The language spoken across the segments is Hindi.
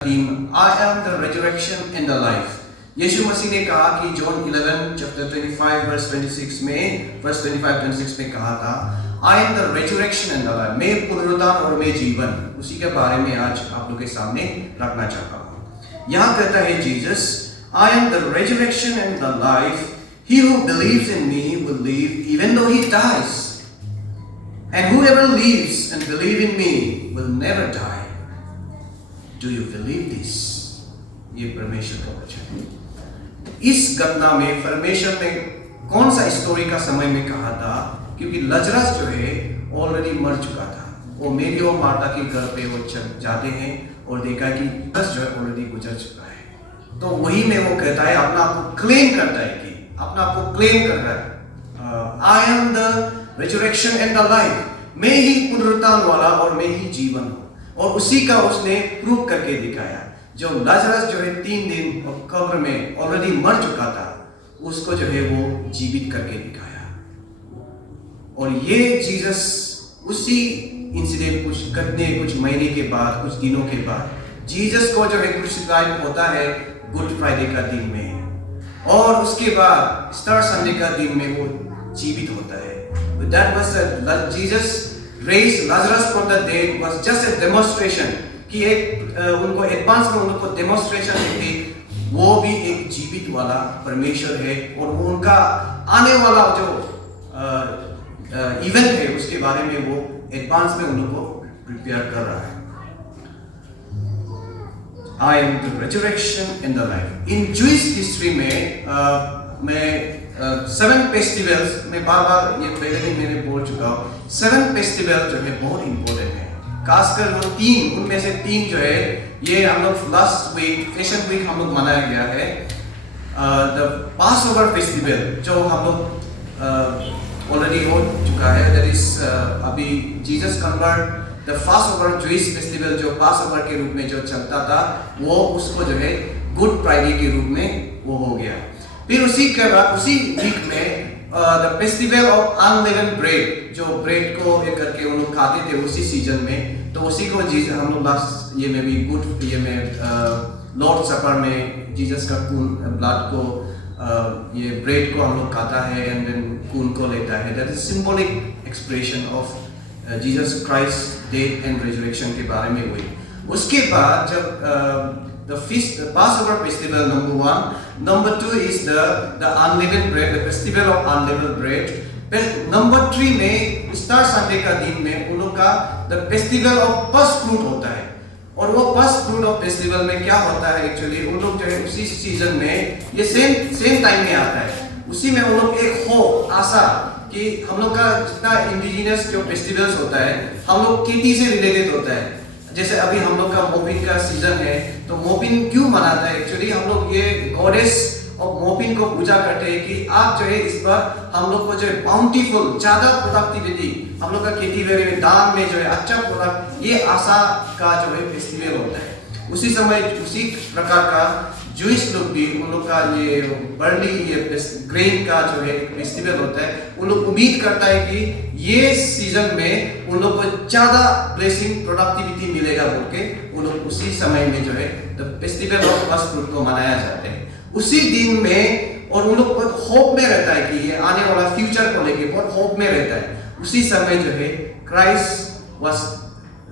theme, I am the resurrection and the life. यीशु मसीह ने कहा कि जॉन 11 chapter 25 verse 26 में verse 25-26 में कहा था I am the resurrection and the life. मैं पुनरुत्थान और मैं जीवन, उसी के बारे में आज आप लोग के सामने रखना चाहता हूँ। यहाँ कहता है Jesus I am the resurrection and the life. He who believes in me will live even though he dies. And whoever lives and believes in me will never die. Do you believe this? ये परमेश्वर का वचन है। इस घटना में परमेश्वर ने कौन सा स्टोरी का समय में कहा था, क्योंकि लजरस जो है ऑलरेडी मर चुका था। वो मेरी और मार्था के घर पे वो जाते हैं और देखा कि लजरस जो है ऑलरेडी गुजर चुका है। तो वही में वो कहता है, अपना आपको क्लेम करता है कि अपना आपको क्लेम कर रहा है I am the resurrection and the life. मैं ही पुनरुत्थान वाला और मैं ही जीवन हूँ। और उसी का उसने प्रूव करके दिखाया। जो लाजरस जो है 3 दिन कब्र में ऑलरेडी मर चुका था, उसको जो है वो जीवित करके दिखाया। और ये जीसस उसी इंसिडेंट कुछ महीने के बाद, कुछ दिनों के बाद, जीसस को जो है क्रूसिफाइड होता है गुड फ्राइडे का दिन में, और उसके बाद स्टार संडे का दिन में वो जीवित होता है। That was Jesus raised Lazarus from the dead was just a demonstration कि एक उनको एडवांस में उनको डेमोन्स्ट्रेशन थी, वो भी एक जीवित वाला परमेश्वर है और वो उनका आने वाला जो इवेंट है उसके बारे में वो एडवांस में उनको प्रिपेयर कर रहा है। I am the resurrection and the life. In Jewish history में मैं 7 फेस्टिवल्स में बार-बार ये पहले भी मैंने बोल चुका हूँ। 7 फेस्टिवल जो है बहुत इंपॉर्टेंट है, खासकर वो 3 उनमें से 3 जो है ये हम लोग लास्ट वीक फैशन वीक हम लोग मनाया गया है। द पास ओवर फेस्टिवल जो हम लोग ऑलरेडी हो चुका है, दैट इज अभी Jesus convert the pass over Jewish festival जो पास ओवर के रूप में जो चलता था, वो उसको जो है गुड फ्राइडे के रूप में वो हो गया। फिर उसी वीक में द फेस्टिवल ऑफ अनलेवेंड ब्रेड, जो ब्रेड को ये करके उन लोग खाते थे उसी सीजन में, तो उसी को हम लोग लास्ट ये में भी गुड ये में लॉर्ड सपर में जीसस का खून ब्लड को ये ब्रेड को हम लोग खाता है एंड देन खून को लेता है। That is symbolic expression of Jesus Christ death and resurrection के बारे में हुई। उसके बाद जब the Passover festival number 1, number 2 is the unleavened bread, the festival of unleavened bread. Then number 3 में स्टार संडे का दिन में उन लोग का the festival of first fruit होता है। और वो first fruit of festival में क्या होता है एक्चुअली, उन लोग जो है उसी सीजन में ये सेम टाइम में आता है। उसी में उन लोग एक होप आशा कि हम लोग का जितना इंडिजिनियस जो फेस्टिवल्स होता है हम लोग खेती से रिलेटेड होता है। जैसे अभी हम लोग का मोपिन का सीजन है, तो मोपिन क्यों मनाता है एक्चुअली, हम लोग ये गॉडेस ऑफ मोपिन को पूजा करते हैं कि आप जो है इस बार हम लोग को जो है बाउंटीफुल ज्यादा प्रोडक्टिविटी हम लोग का खेती बाड़ी में दान में जो है अच्छा प्रोडक्ट, ये आशा का जो है फेस्टिवल होता है। उसी समय उसी प्रकार का जूइश लोग भी उन लोग का ये बर्ली ये ग्रेन का जो है फेस्टिवल होता है। उन लोग उम्मीद करता है कि ये सीजन में उन लोग को ज्यादा ब्लेसिंग प्रोडक्टिविटी मिलेगा बोल के उन लोग उसी समय में जो है the festival of first fruit को मनाया जाते हैं उसी दिन में। और उन लोग बहुत होप में रहता है कि ये आने वाला फ्यूचर को लेके बहुत होप में रहता है। उसी समय जो है Christ was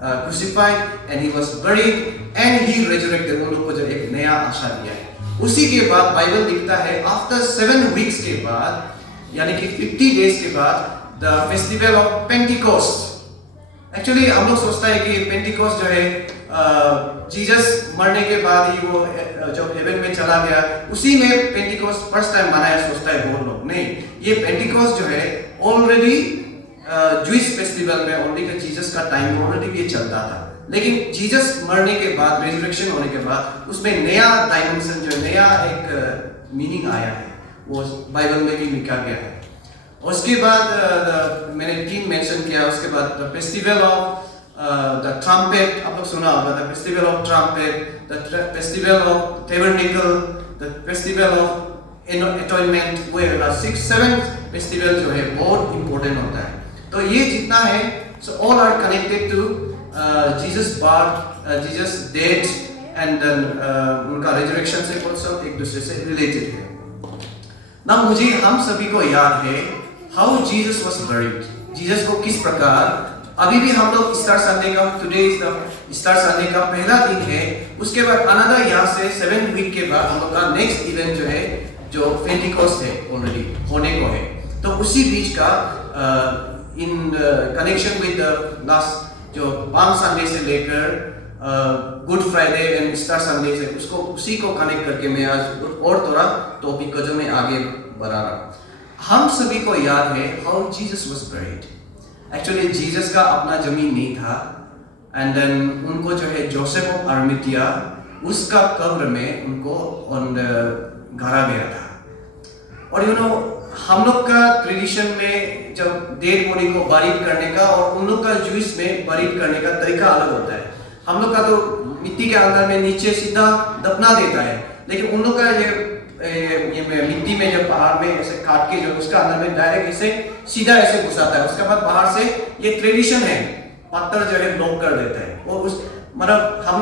crucified and he was buried and he resurrected, उन लोग को जो एक नया आशा दिया है। उसी के बाद बाइबल लिखता है आफ्टर 7 वीक्स के बाद यानी कि 50 डेज के बाद the festival of Pentecost. Actually हम लोग सोचता है कि पेंटिकोस्ट जो है जीसस मरने के बाद ही वो जब हेवन में चला गया उसी में पेंटिकोस्ट फर्स्ट टाइम मनाया सोचता है बहुत लोग। नहीं, ये पेंटिकोस्ट जो है ऑलरेडी जूइश फेस्टिवल में ऑलरेडी जीसस का टाइम में ऑलरेडी ये चलता था, लेकिन जीसस मरने के बाद रिजरेक्शन होने के बाद उसमें नया डायमेंशन जो नया एक मीनिंग आया है, वो बाइबल में भी लिखा गया है। उसके बाद मैंने 3 मेंशन किया। उसके बाद the festival of the trumpet, आप लोग सुना होगा, the festival of trumpet, the festival of tabernacle, the festival of atonement, वो 6-7 फेस्टिवल जो है बहुत इंपॉर्टेंट होता है। तो ये जितना है, so all are connected to Jesus' birth, Jesus' death and then उनका रिजरेक्शन से बहुत सब एक दूसरे से रिलेटेड है ना। मुझे हम सभी को याद है how Jesus was buried, Jesus को किस प्रकार, अभी भी हम लोग ईस्टर संडे का, today is the Easter Sunday का पहला दिन है, उसके बाद अनदर यहाँ से 7 वीक के बाद हम लोग का नेक्स्ट इवेंट जो है जो पेंटिकोस्ट है ऑलरेडी होने को है। तो उसी बीच का इन कनेक्शन विद लास्ट जो पाम संडे से लेकर good Friday and Easter Sunday से उसको उसी को कनेक्ट करके मैं आज और थोड़ा टॉपिक को जो मैं आगे बढ़ा रहा। हम सभी को याद है how Jesus was buried. Actually Jesus का अपना जमीन नहीं था एंड देन उनको जो है जोसेफ ऑफ अरिमथिया उसका कब्र में उनको गाड़ा गया था। और यू नो हम लोग का ट्रेडिशन में जब डेड बॉडी को बरीड करने का और उन लोग का जूस में बरीड करने का तरीका अलग होता है। हम लोग का तो मिट्टी के अंदर में नीचे सीधा दफना देता है, लेकिन उन लोग का ये मिट्टी में जब पहाड़ में ऐसे काट के जो उसका अंदर में डायरेक्ट ऐसे सीधा ऐसे घुसाता है, उसके बाद बाहर से ये ट्रेडिशन है पत्थर जो है ब्लॉक कर देता है। और उस मतलब हम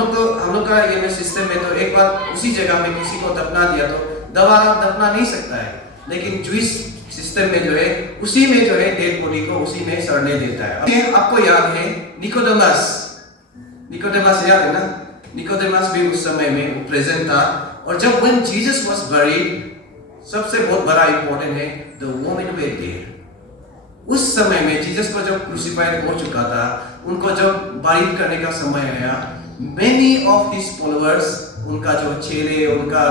लोग का ये सिस्टम में तो एक बार उसी जगह में किसी को दफना दिया तो दोबारा दफना नहीं सकता है, लेकिन जूस सिस्टम में जो है उसी में जो है डेड बॉडी को उसी में सड़ने देता है। आपको याद है निकोदेमस याद है ना? निकोदेमस भी उस समय में प्रेजेंट था। और जब when Jesus was buried, सबसे बहुत बड़ा इंपॉर्टेंट है the women were there। उस समय में जीसस को जब क्रूसिफाइड हो चुका था, उनको जब बरीड करने का समय आया, many of his followers, उनका जो चेले, उनका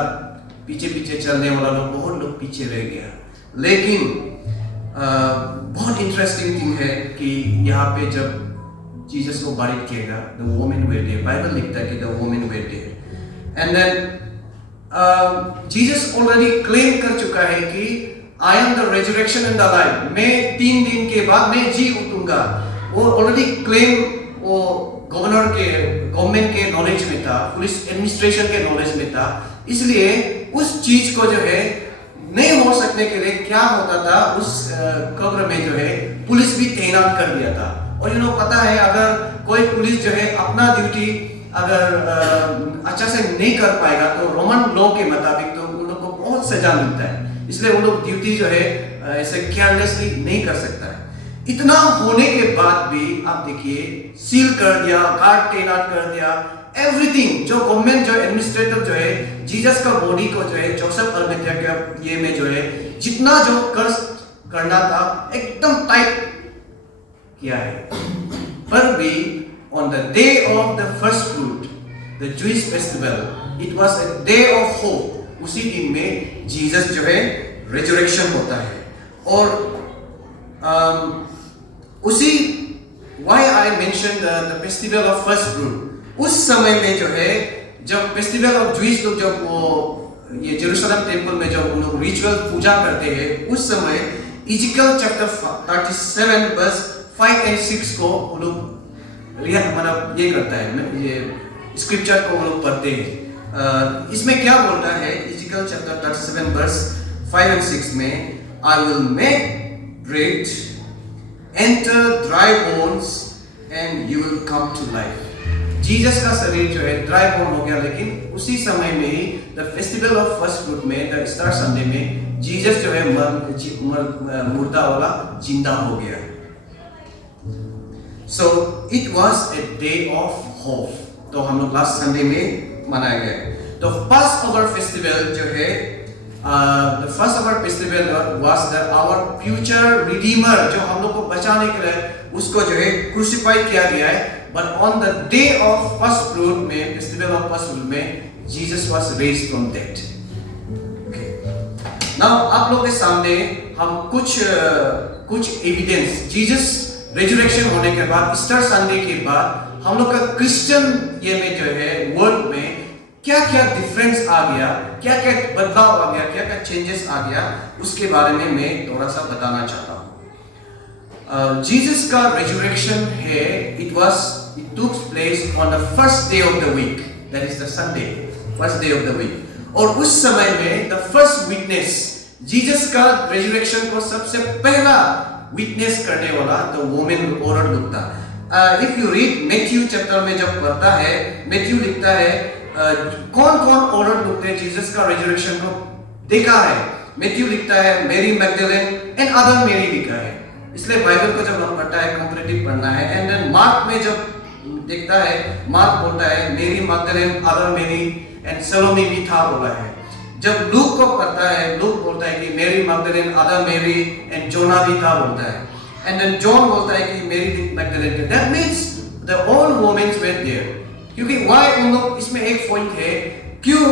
पीछे पीछे चलने वाला लोग, बहुत लोग पीछे रह गया। लेकिन बहुत इंटरेस्टिंग थिंग है कि यहाँ पे जब जीसस को बरीड किएगा, the women were there, बाइबल लिखता है कि the women were there। and then Jesus already claim कर चुका है कि I am the resurrection and the life, मैं 3 दिन के बाद मैं जी उठूंगा। वो ऑलरेडी क्लेम वो गवर्नमेंट के नॉलेज में था, पुलिस एडमिनिस्ट्रेशन के नॉलेज में था। इसलिए उस चीज को जो है नहीं हो सकने के लिए क्या होता था, उस कब्र में जो है पुलिस भी तैनात कर दिया था। और यू नो पता है अगर कोई पुलिस जो है अपना ड्यूटी अगर अच्छा से नहीं कर पाएगा तो रोमन लॉ के मुताबिक तो उन लोग को बहुत सजा मिलता है। इसलिए उन लोग ड्यूटी जो है ऐसे केयरलेसली नहीं कर सकता है। इतना होने के बाद भी आप देखिए सील कर दिया, गार्ड तैनात कर दिया, एवरीथिंग जो गवर्नमेंट जो एडमिनिस्ट्रेटर जो है जीसस का बॉडी को जो है जोसेफ अरिमथिया के ये में जो है जितना जो करना था एकदम टाइट किया है। पर भी on the day of the first fruit, the Jewish festival, it was a day of hope। उसी दिन में जीसस जो है resurrection होता है। और उसी why I mentioned the festival of first fruit, उस समय में जो है जब फेस्टिवल ऑफ ज्यूइश लोग जब वो ये जेरूशलेम टेम्पल में जब उन लोग रिचुअल पूजा करते हैं, उस समय इजिकल चैप्टर 37 वर्स 5 and 6 को वो लोग मतलब ये करता है, ये स्क्रिप्चर को वो लोग पढ़ते हैं। इसमें क्या बोलता है इजिकल चैप्टर 37 वर्स 5 and 6 में, I will make bread enter dry bones and you will come to life। Jesus का शरीर जो है ड्राई बोन हो गया, लेकिन उसी समय में ही the festival of first fruit में द ईस्टर संडे में जीसस जो है मुर्दा वाला जिंदा हो गया। So it was a day of hope। तो हम लोग लास्ट संडे में मनाया गया। तो पासओवर फेस्टिवल जो है the Passover festival was our future redeemer, जो हम लोग को बचाने के लिए उसको जो है क्रूसिफाई किया गया है। But on the day of first fruit में festival of first fruit में Jesus was raised from dead। Okay। Now आप लोग के सामने हम कुछ एविडेंस जीसस रेजरेक्शन होने के बाद ईस्टर संडे के बाद हम लोग का क्रिश्चियन ये में जो है वर्ल्ड में क्या क्या डिफरेंस आ गया, क्या क्या बदलाव आ गया, क्या क्या चेंजेस आ गया, उसके बारे में मैं थोड़ा सा बताना चाहता हूँ। जीसस का रेजरेक्शन है, it took place on the first day of the week, that is the Sunday, first day of the week। और उस समय में the first witness जीसस का रेजरेक्शन को सबसे पहला विटनेस करने वाला तो वुमेन औरत लोग था। If you read Matthew chapter में जब पढ़ता है, मैथ्यू लिखता है कौन कौन औरत लोग थे जीसस का रेजरेक्शन को देखा है। मैथ्यू लिखता है मेरी मैगदलेन एंड अदर मेरी लिखा है, इसलिए बाइबल को जब हम पढ़ता है कंपैरेटिव पढ़ना है। एंड देन मार्क में जब देखता है, मार्क बोलता है मेरी मैगदलेन अदर मेरी एंड सलोमी भी था बोला है। जब लूक को पढ़ता है, लूक बोलता है कि मेरी मैगदलेन अदर मेरी एंड जोना भी था बोलता है। एंड देन जॉन बोलता है कि Mary Magdalene. That means the all womens were there. क्योंकि व्हाई उन लोग, इसमें एक पॉइंट है क्यों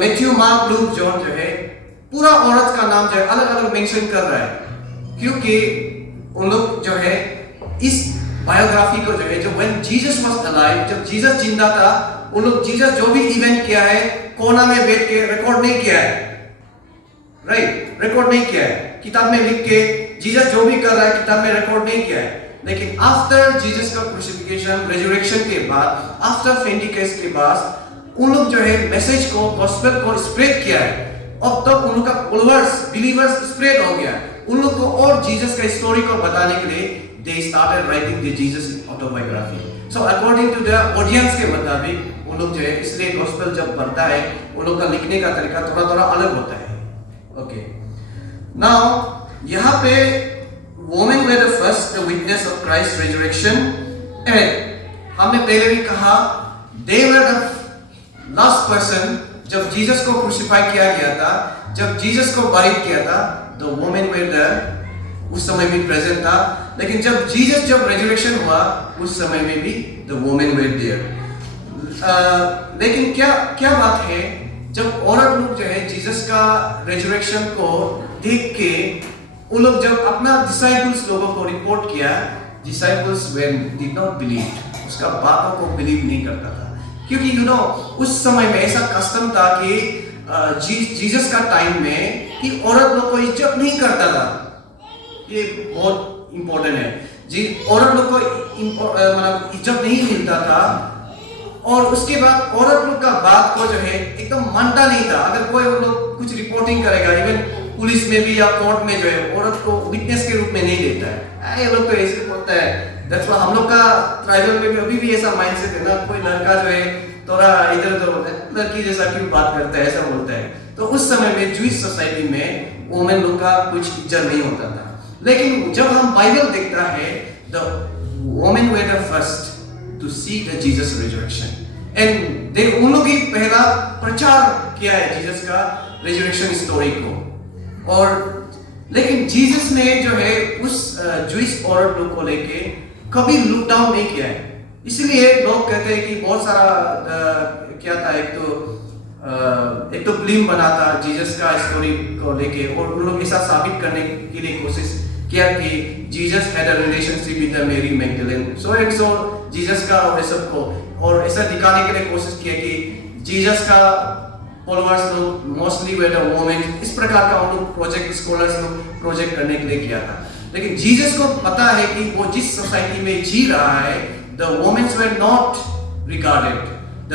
मैथ्यू मार्क लूक जॉन जो है पूरा औरत का नाम जो है अलग अलग मेंशन कर रहा है, क्योंकि उन लोग जो है इस बायोग्राफी को जो है, जो व्हेन जीसस वाज अलाइव, जब जीसस जिंदा था, उन लोग जीसस जो भी इवेंट किया है कोना में बैठ के रिकॉर्ड नहीं किया है, राइट, रिकॉर्ड नहीं किया है किताब में लिख के। जीसस जो भी कर रहा है किताब में रिकॉर्ड नहीं किया है। लेकिन आफ्टर जीसस का क्रूसिफिकेशन, रेजरेक्शन के बाद, आफ्टर पेंटिकॉस्ट के बाद उन लोग जो है मैसेज को, गॉस्पेल को स्प्रेड किया है, और तब उन लोग का फॉलोअर्स, बिलीवर्स स्प्रेड हो गया। उन लोग को और जीसस का स्टोरी को बताने के लिए they started writing the Jesus autobiography. So according to the audience के मुताबिक उन लोग जो है, इसलिए गॉस्पेल जब पढ़ता है उन लोग का लिखने का तरीका थोड़ा थोड़ा अलग होता है। ओके, नाउ यहाँ पे women were the first witness of Christ's resurrection, and हमने पहले भी कहा they were the last person जब जीसस को क्रूसिफाई किया गया था, जब जीसस को बरीड किया था, the women were there, उस समय भी प्रेजेंट था। लेकिन जब जीसस जब रेजरेक्शन हुआ उस समय में भी the women were there। लेकिन क्या बात है, जब औरत लोग जो है जीसस का रेजरेक्शन को देख के उन लोग जब अपना डिसाइपल्स लोगों को रिपोर्ट किया, डिसाइपल्स डिड नॉट बिलीव, उसका बातों को बिलीव नहीं करता था। क्योंकि उस समय में ऐसा कस्टम था कि जीसस का टाइम में कि औरत लोग को इज्जत नहीं करता था। ये बहुत इंपॉर्टेंट है जी, औरत लोग को मतलब इज्जत नहीं मिलता था। और उसके बाद औरत लोग का बात को जो है एकदम मानता नहीं था। अगर कोई लोग कुछ रिपोर्टिंग करेगा, इवन पुलिस में भी या कोर्ट में जो है, औरत को विटनेस के रूप में नहीं लेता है। ये लोग तो ऐसे होता है। दैट्स व्हाई हम लोग का ट्राइबल में भी अभी भी ऐसा माइंडसेट है ना, कोई लड़का जो है थोड़ा इधर उधर होता है, लड़की जैसा क्यों बात करता है, ऐसा बोलता है। तो उस समय में ज्यूइश सोसाइटी में वुमेन लोग का कुछ इज्जत नहीं होता था। लेकिन जब हम बाइबल देखता है, the women were the first to see the Jesus resurrection, and they उन लोग ही पहला प्रचार किया है जीसस का रेजरेक्शन स्टोरी को। और लेकिन जीसस ने जो है उस ज्यूइश औरत लोग को लेके कभी लुक डाउन नहीं किया है। इसलिए लोग कहते हैं कि बहुत सारा क्या था, एक तो फिल्म बना था जीसस का स्टोरी को लेके, और उन लोग ऐसा साबित करने के लिए कोशिश किया कि Jesus had a relationship with मेरी मैगदलेन, सो एंड सो जीसस का और सब को, और ऐसा दिखाने के लिए कोशिश किया कि जीसस का फॉलोअर्स लोग मोस्टली वे द वुमेन। इस प्रकार का उन लोग प्रोजेक्ट, स्कॉलर्स लोग प्रोजेक्ट करने के लिए किया था। लेकिन जीसस को पता है कि वो जिस सोसाइटी में जी रहा है, the women's were not regarded, the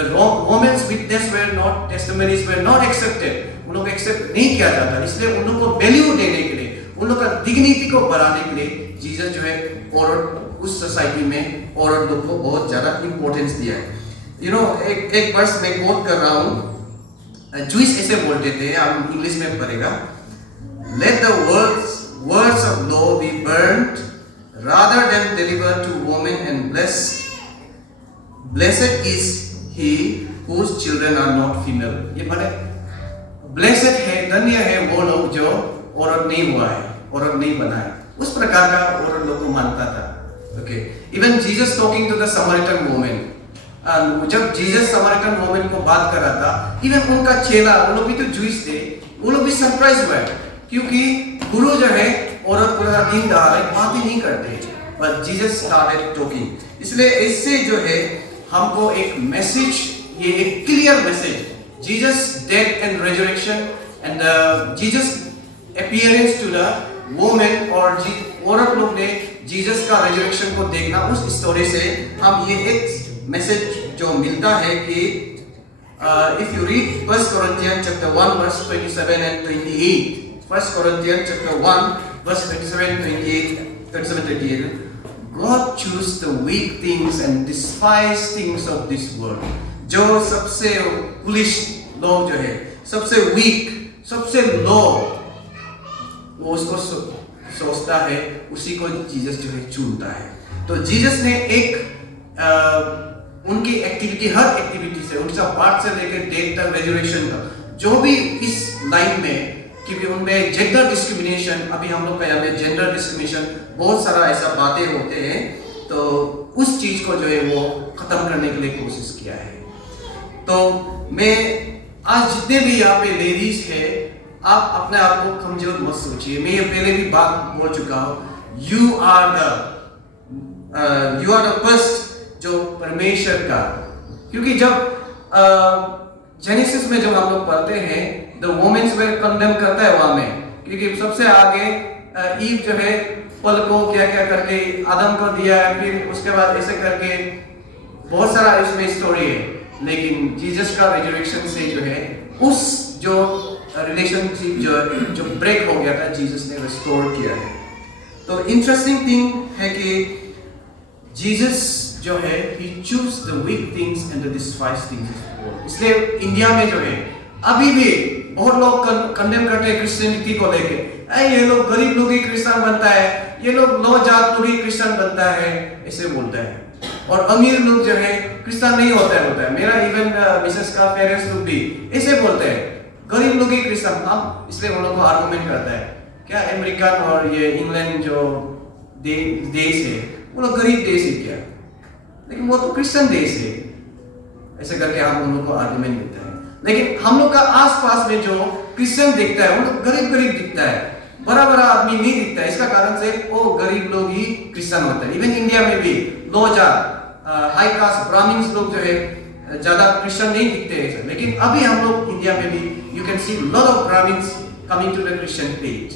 women's witness were not, testimonies were not accepted, उन लोग एक्सेप्ट नहीं किया जाता। इसलिए उन लोग को वैल्यू देने के लिए, उन लोग का डिग्निटी को बढ़ाने के लिए जीसस जो है औरत, उस सोसाइटी में औरत लोग को बहुत ज्यादा इंपॉर्टेंस दिया है। एक वर्स में कोट कर रहा हूँ, ज्यूइश ऐसे बोलते थे, आप इंग्लिश में पढ़ेगा, let the words of law be burnt rather than delivered to women, and blessed is he whose children are not female। ये पढ़े, blessed है, धन्य है वो लोग जो औरत नहीं हुआ है, औरत नहीं बना है। उस प्रकार का औरत लोग को मानता था। Okay, even Jesus talking to the Samaritan women, जब जीसस समरिटन वुमेन को बात कर रहा था, इवन उनका चेला, वो लोग भी तो ज्यूइश थे, वो लोग भी सरप्राइज हुए, क्योंकि गुरु जो है औरत पूरा दिन बात ही नहीं करते, पर जीसस स्टार्टेड टॉकिंग। इसलिए इससे जो है हमको एक मैसेज, ये एक clear message, Jesus death and resurrection and Jesus appearance to the women, और औरत लोग ने जीसस का रेजरेक्शन को देखना, उस स्टोरी से हम ये एक मैसेज जो मिलता है कि if you read 1 Corinthians chapter 1 verse 27 and 28, 1 Corinthians chapter 1 verse 27-28, God chose the weak things and despised things of this world, जो सबसे पुलिस लोग जो है, सबसे वीक, सबसे लो, वो उसको सोचता है, उसी को जीसस जो है चुनता है। तो जीसस ने उनकी एक्टिविटी, हर एक्टिविटी से, उनका पार्ट से लेकर डेथ तक, रेजरेक्शन तक, जो भी इस लाइन में, क्योंकि उनमें जेंडर डिस्क्रिमिनेशन, अभी हम लोग कहा में जेंडर डिस्क्रिमिनेशन, बहुत सारा ऐसा बातें होते हैं, तो उस चीज को जो है वो खत्म करने के लिए कोशिश किया है। तो मैं आज जितने भी यहाँ पे लेडीज है, आप अपने आप को कमजोर मत सोचिए। मैं ये पहले भी बात बोल चुका हूँ, यू आर द फर्स्ट जो परमेश्वर का, क्योंकि जब जेनेसिस में जब हम लोग पढ़ते हैं, द वुमेन्स वे कंडेम करता है वहां में, क्योंकि सबसे आगे ईव जो है पल को क्या क्या करके आदम को दिया, फिर उसके बाद ऐसे करके बहुत सारा इसमें स्टोरी है। लेकिन जीसस का रिजरेक्शन से जो है उस जो रिलेशनशिप जो ब्रेक हो गया था, जीसस ने रिस्टोर किया है। तो इंटरेस्टिंग थिंग है कि जीसस जो है he choose the weak things and the despised things. इसलिए इंडिया में जो है अभी भी बहुत लोग कंडेम करते हैं क्रिश्चियनिटी को लेके, ये लोग गरीब लोग ही क्रिश्चियन बनता है, ये लोग नवजात लोग ही क्रिश्चियन बनता है, ऐसे बोलता है। और अमीर लोग जो है क्रिश्चियन नहीं होता है। मेरा इवन मिसेस का पेरेंट्स लोग भी ऐसे बोलते हैं, गरीब लोग ही क्रिश्चियन। हम इसलिए उन लोगों को आर्गुमेंट करता है, क्या अमेरिकन और ये इंग्लैंड जो देश है, वो लोग गरीब देश है क्या? लेकिन वो तो क्रिश्चियन देश है, ऐसे करके हम उन लोग को आर्गुमेंट देता है। लेकिन हम लोग का आसपास में जो क्रिश्चियन दिखता है, वो लोग गरीब दिखता है, बड़ा आदमी नहीं दिखता है। इसका कारण से वो गरीब लोग ही क्रिश्चियन होता है। इवन इंडिया में भी हाई कास्ट ब्राह्मण्स लोग जो है ज्यादा क्रिश्चियन नहीं दिखते हैं। लेकिन अभी हम लोग इंडिया में भी you can see lot of Brahmins coming to the Christian faith.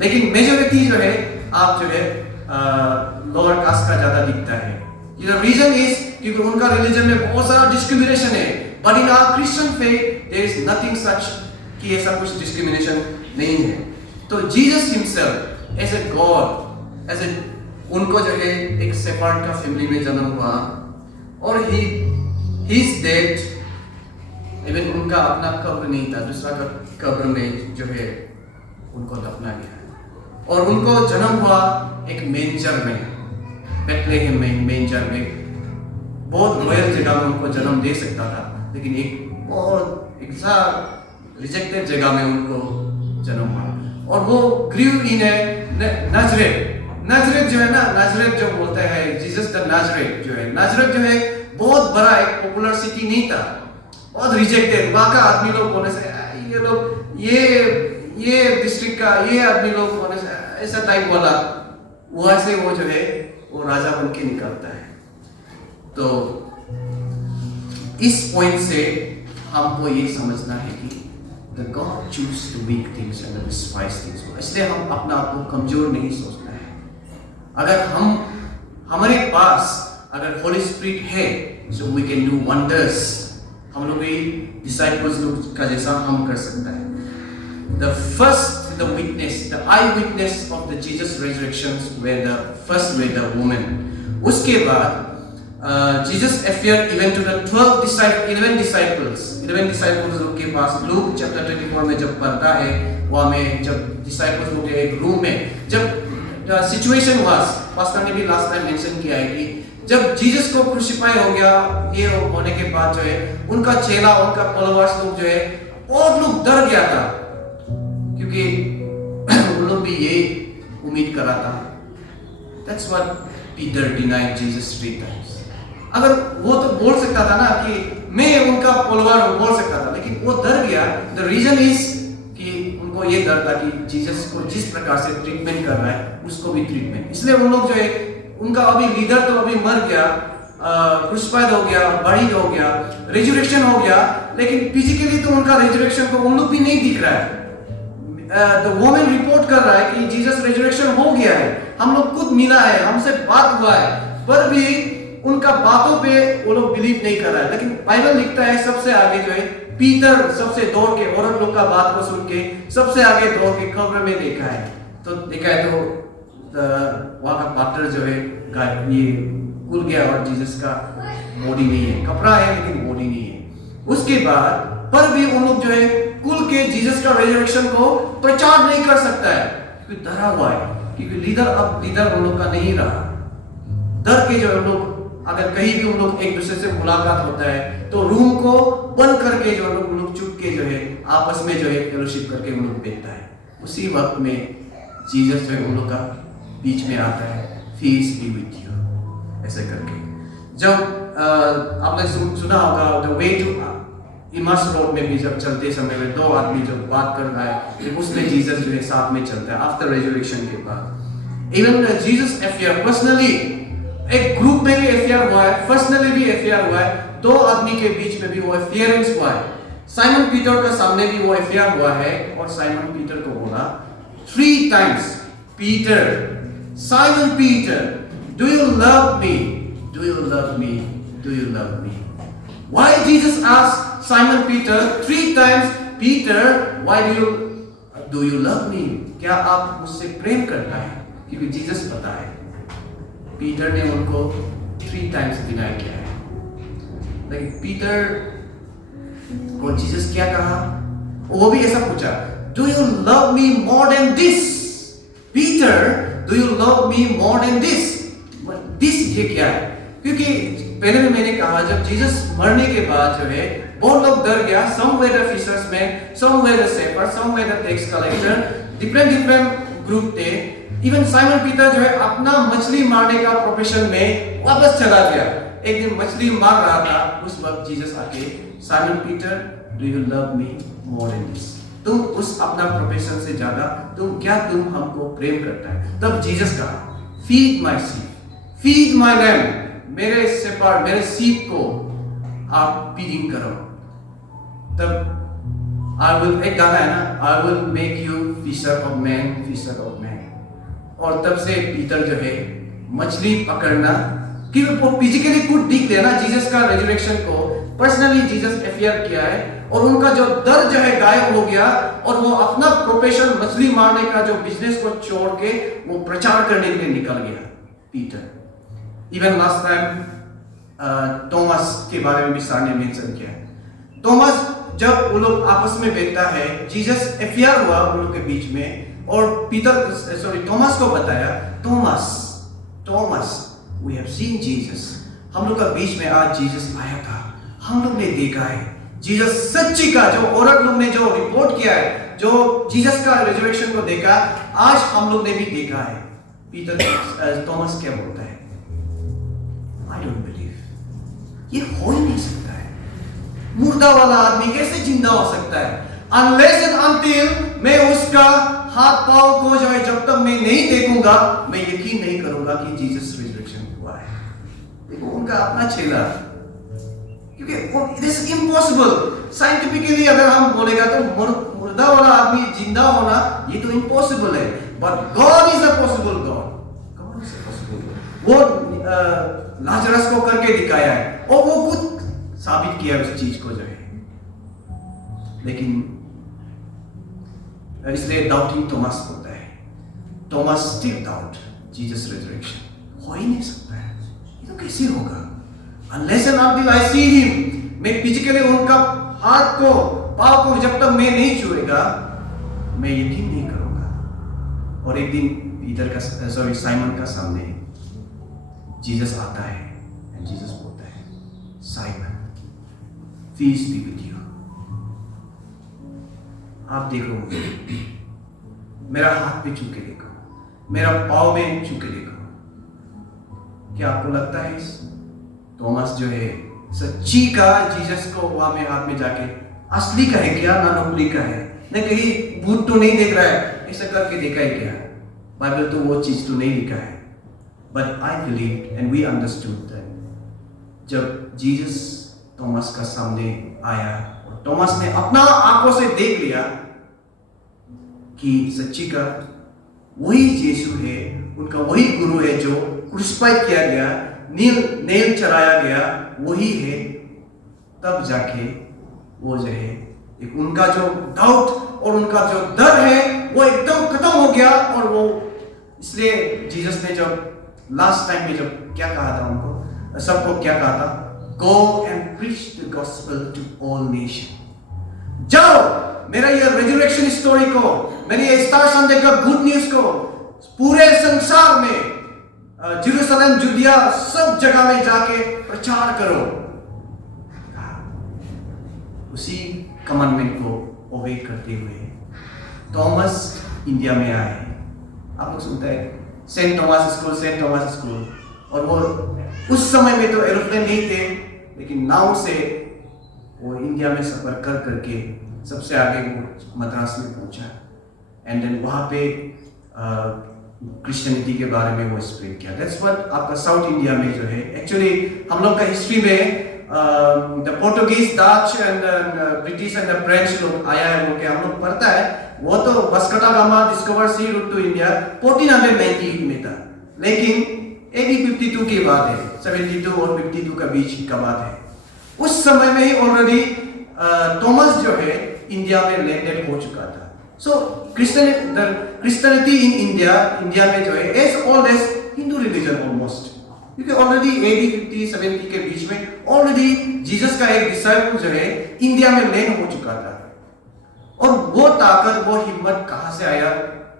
लेकिन मेजॉरिटी जो है आप जो है लोअर कास्ट का ज्यादा दिखता है। The reason is क्योंकि उनका रिलीजन में बहुत सारा डिस्क्रिमिनेशन है, but in our Christian faith there is nothing such कि ऐसा कुछ डिस्क्रिमिनेशन नहीं है। तो Jesus himself as a God, as a उनको जो है एक सेफर्ड का फैमिली में जन्म हुआ, और ही इज डेड। इवन उनका अपना कब्र नहीं था, दूसरा का कब्र में जो है उनको दफना गया, और उनको जन्म हुआ एक मेंजर में, बेथलेहेम में, मेंजर में। बहुत रॉयल जगह में उनको जन्म दे सकता था, लेकिन एक बहुत रिजेक्टेड जगह में उनको जन्म हुआ। और वो ग्रीव इन नाजरेथ जो है ना, नाजरेथ जो बोलते हैं जीसस द नाजरेथ जो है, नाजरेथ जो है बहुत बड़ा एक पॉपुलर सिटी नहीं था, बहुत रिजेक्टेड। वहाँ का आदमी लोग बोलने से ये लोग ये डिस्ट्रिक्ट का ये आदमी लोग बोलने से ऐसा टाइप बोला, वहां से वो जो है वो राजा बन के निकलता है। तो इस पॉइंट से हमको ये समझना है कि the God choose the weak things and the despised things. इसलिए हम अपना आप को कमजोर नहीं सोचना है। अगर हमारे पास अगर होली स्पिरिट है, so we can do wonders। हम लोग भी डिसाइपल्स लोग का जैसा हम कर सकते हैं। The witness, the eyewitness of the Jesus resurrections were the women. उसके बाद Jesus appeared even to the 11 disciples लोग के पास। लूक चैप्टर 24 में जब पढ़ता है, वहाँ में जब डिसाइपल्स लोग एक रूम में, जब सिचुएशन वाज, पास्टर ने भी लास्ट टाइम मेंशन किया है कि जब जीसस को क्रूसिफाई हो गया, ये होने के बाद जो है उनका चेला, उनका फॉलोअर्स लोग जो है और लोग डर गया था, क्योंकि उन लोग भी ये उम्मीद कर रहा था। That's what Peter denied Jesus 3 times। अगर वो तो बोल सकता था ना कि मैं उनका फॉलोअर हूं, बोल सकता था, लेकिन वो डर गया। The reason is कि उनको ये डर था कि जीसस को जिस प्रकार से ट्रीटमेंट कर रहा है उसको भी ट्रीटमेंट, इसलिए उन लोग जो है उनका अभी लीडर तो अभी मर गया, क्रूसिफाइड हो गया, बरीड हो गया, रिजरेक्शन हो गया, लेकिन फिजिकली तो उनका रिजरेक्शन को उन लोग भी नहीं दिख रहा है। द वुमन रिपोर्ट कर रहा है कि जीसस रिजरेक्शन हो गया है, हम लोग खुद मिला है, हमसे बात हुआ है, पर भी उनका बातों पे वो लोग बिलीव नहीं कर रहा है। लेकिन बाइबल लिखता है सबसे आगे जो है पीटर सबसे दौड़ के औरत लोग का बात को सुन के सबसे आगे दौड़ के कब्र में देखा है, तो देखा है तो वहाँ का पात्र जो है ये खुल गया और जीसस का बॉडी नहीं है, कपड़ा है लेकिन बॉडी नहीं है। उसके बाद पर भी उन लोग जो है कुल के जीसस का रेजरेक्शन को प्रचार नहीं कर सकता है, क्योंकि डरा हुआ है, क्योंकि लीडर उन लोग का नहीं रहा। डर के जो उन लोग अगर कहीं भी उन लोग एक दूसरे से मुलाकात होता है तो रूम को बंद करके जो उन लोग चुप के जो है आपस में जो है फेलोशिप करके उन लोग बैठता है। उसी वक्त में जीसस जो है उन लोग का बीच में आता है, पीस बी विथ यू ऐसे करके। जब आपने सुना होगा द वे टू इमास रोड में भी जब चलते समय में दो आदमी जब बात कर रहा है उसमें जीसस जो है साथ में चलता है आफ्टर रेजरेक्शन के बाद। इवन जीसस अफेयर पर्सनली, एक ग्रुप में भी अफेयर हुआ है, पर्सनली भी अफेयर हुआ है, दो आदमी के बीच में भी वो अफेयरेंस हुआ है। साइमन पीटर का सामने भी वो अफेयर हुआ है और साइमन पीटर को बोला 3 times, Peter, Simon Peter, do you love me, do you love me, do you love me. Why Jesus asked Simon Peter 3 times, Peter, why do you love me? क्या आप मुझसे प्रेम करता है? क्योंकि जीसस पता है पीटर ने उनको 3 times डिनाई किया है। लेकिन पीटर को जीसस क्या कहा? वो भी ऐसा पूछा, Do you love me more than this? Peter, do you love me more than this? This ये क्या है? क्योंकि पहले भी मैंने कहा जब जीसस मरने के बाद जो है बहुत लोग डर गया। Some were the fishermen, some were the shepherds, some were the tax collector, different group थे। इवन साइमन पीटर जो है अपना मछली मारने का प्रोफेशन में वापस चला गया। एक दिन मछली मार रहा था, उस वक्त जीसस आके Simon Peter, do you love me more than this? तुम उस अपना प्रोफेशन से ज्यादा तुम हमको प्रेम करता है? तब जीसस कहा, feed my sheep, feed my lamb, मेरे शेपर्ड, मेरे शीप को आप फीडिंग करो। तब एक गाना है ना, I will make you fisher of man, fisher of man. और तब से पीटर जो है मछली पकड़ना, कि वो फिजिकली कुछ दिख लेना जीसस का रेजरेक्शन को पर्सनली जीसस अफेयर किया है और उनका जो डर जो है गायब हो गया और वो अपना प्रोफेशन मछली मारने का जो बिजनेस को छोड़ के वो प्रचार करने के लिए निकल गया Peter. Even last time Thomas के बारे में भी सर ने मेंशन किया है। थॉमस जब वो लोग आपस में बैठता है, जीसस अफेयर हुआ उन लोग के बीच में और थॉमस को बताया, Thomas we have seen Jesus, हम लोग का बीच में आज जीसस आया था, हम लोग ने देखा है जीसस सच्ची का, जो औरत लोग ने जो रिपोर्ट किया है, जो जीसस का रिजर्वेशन को देखा, आज हम लोग ने भी देखा है। पीटर थॉमस क्या बोलता है? आई डोंट बिलीव, ये हो ही नहीं सकता है। मुर्दा वाला आदमी कैसे जिंदा हो सकता है? अनलेस एंड अनटिल मैं उसका हाथ पांव को जो है जब तक मैं नहीं देखूंगा मैं यकीन नहीं करूंगा कि जीसस रिजरेक्शन हुआ है। देखो उनका अपना चेला, क्योंकि इट इज इम्पॉसिबल साइंटिफिकली अगर हम बोलेगा तो मुर्दा वाला आदमी जिंदा होना ये तो इम्पॉसिबल है, but God is a possible God is a possible. वो लाजरस को करके दिखाया है और वो खुद साबित किया उस चीज को जो है। लेकिन इसलिए डाउटिंग थॉमस होता है, Thomas still doubt Jesus resurrection हो ही नहीं सकता है, ये तो कैसे होगा? Unless and until I see him, मैं फिजिकली उनका हाथ को पांव को जब तक मैं नहीं छुएगा मैं यकीन नहीं करूंगा। और एक दिन पीटर का साइमन का सामने जीसस आता है एंड जीसस बोलता है, Simon peace be with you. आप देखो मेरा हाथ पे छू के देखो, मेरा पाँव में छू के देखो। क्या आपको लगता है थॉमस जो है सच्ची का जीसस को वहां में हाथ में जाके असली का है क्या ना नकली का है? न कहीं भूत तो नहीं देख रहा है, ऐसा करके देखा है क्या? बाइबल तो वो चीज तो नहीं लिखा है। But I believe and we understood that जब जीसस थॉमस का सामने आया और थॉमस ने अपना आंखों से देख लिया कि सच्ची का वही यीशु है, उनका वही गुरु है जो क्रूसिफाइड किया गया, नेल चढ़ाया गया, वही है। तब जाके वो जो है एक उनका जो डाउट और उनका जो डर है वो एकदम खत्म हो गया। और वो इसलिए जीसस ने जब लास्ट टाइम में जब क्या कहा था उनको सबको क्या कहा था, go and preach the gospel to all nations. जाओ मेरा ये resurrection story को, मेरी ये स्टार संडे का good news को पूरे संसार में जेरूशलेम, जुडिया सब जगह में जाके प्रचार करो। उसी कमांडमेंट को ओबे करते हुए थॉमस इंडिया में आए। आप लोग सुनते हैं सेंट थॉमस स्कूल, और वो उस समय में तो एरोप्लेन नहीं थे, लेकिन नाव से वो इंडिया में सफर कर करके सबसे आगे वो मद्रास में पहुंचा, एंड देन वहाँ पे क्रिश्चियनिटी के बारे में वो स्प्रेड किया। दैट्स व्हाट आपका साउथ इंडिया में जो है, एक्चुअली हम लोग का हिस्ट्री में the Portuguese, Dutch and British and the French लोग आया है बोल के हम लोग पढ़ता है। वो तो वास्को दा गामा डिस्कवर सी रूट टू इंडिया 1498 में था, लेकिन AD 52 की बात है, 72 और 52 का बीच का बात है। उस समय में ही ऑलरेडी थॉमस जो है इंडिया में लैंडेड हो चुका था। सो क्रिश्चियनिटी इन इंडिया में जो है as old as Hindu religion almost, क्योंकि ऑलरेडी AD 50 70 के बीच में ऑलरेडी जीसस का एक डिसाइपल जो है इंडिया में लैंड हो चुका था। और वो ताकत, वो हिम्मत कहां से आया,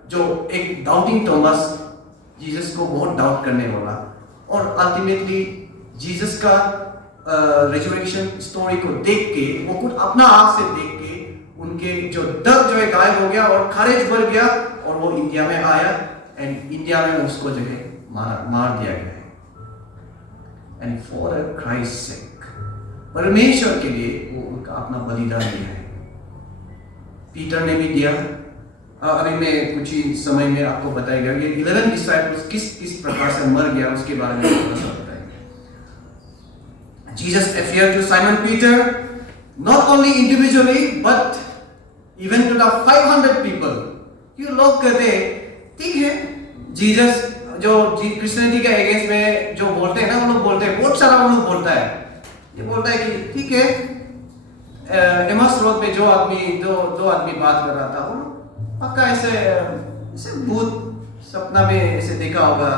जो एक डाउटिंग थॉमस, जीसस को बहुत डाउट करने वाला, और अल्टीमेटली जीसस का रिजरेक्शन स्टोरी को देख के, वो खुद अपना आंख से देख के उनके जो डर जो है गायब हो गया और करेज बढ़ गया, और वो इंडिया में आया, एंड इंडिया में उसको जो है मार दिया गया। एंड फॉर क्राइस्ट सेक, परमेश्वर के लिए वो उनका अपना बलिदान दिया है। पीटर ने भी दिया। अभी मैं कुछ ही समय में आपको बताएगा ये 11 डिसाइपल्स किस प्रकार से मर गया, उसके बारे में थोड़ा सा बताएंगे। Jesus appeared to Simon Peter not only individually but even to the 500 people. ये लोग कहते ठीक है, जीसस जो क्रिश्चियनिटी के अगेंस्ट में जो बोलते हैं ना, वो लोग बोलते हैं, बहुत सारा वो लोग बोलता है, ये बोलता है कि ठीक है, एमस रोड पे दो आदमी बात कर रहा था, वो पक्का ऐसे भूत सपना में ऐसे देखा होगा,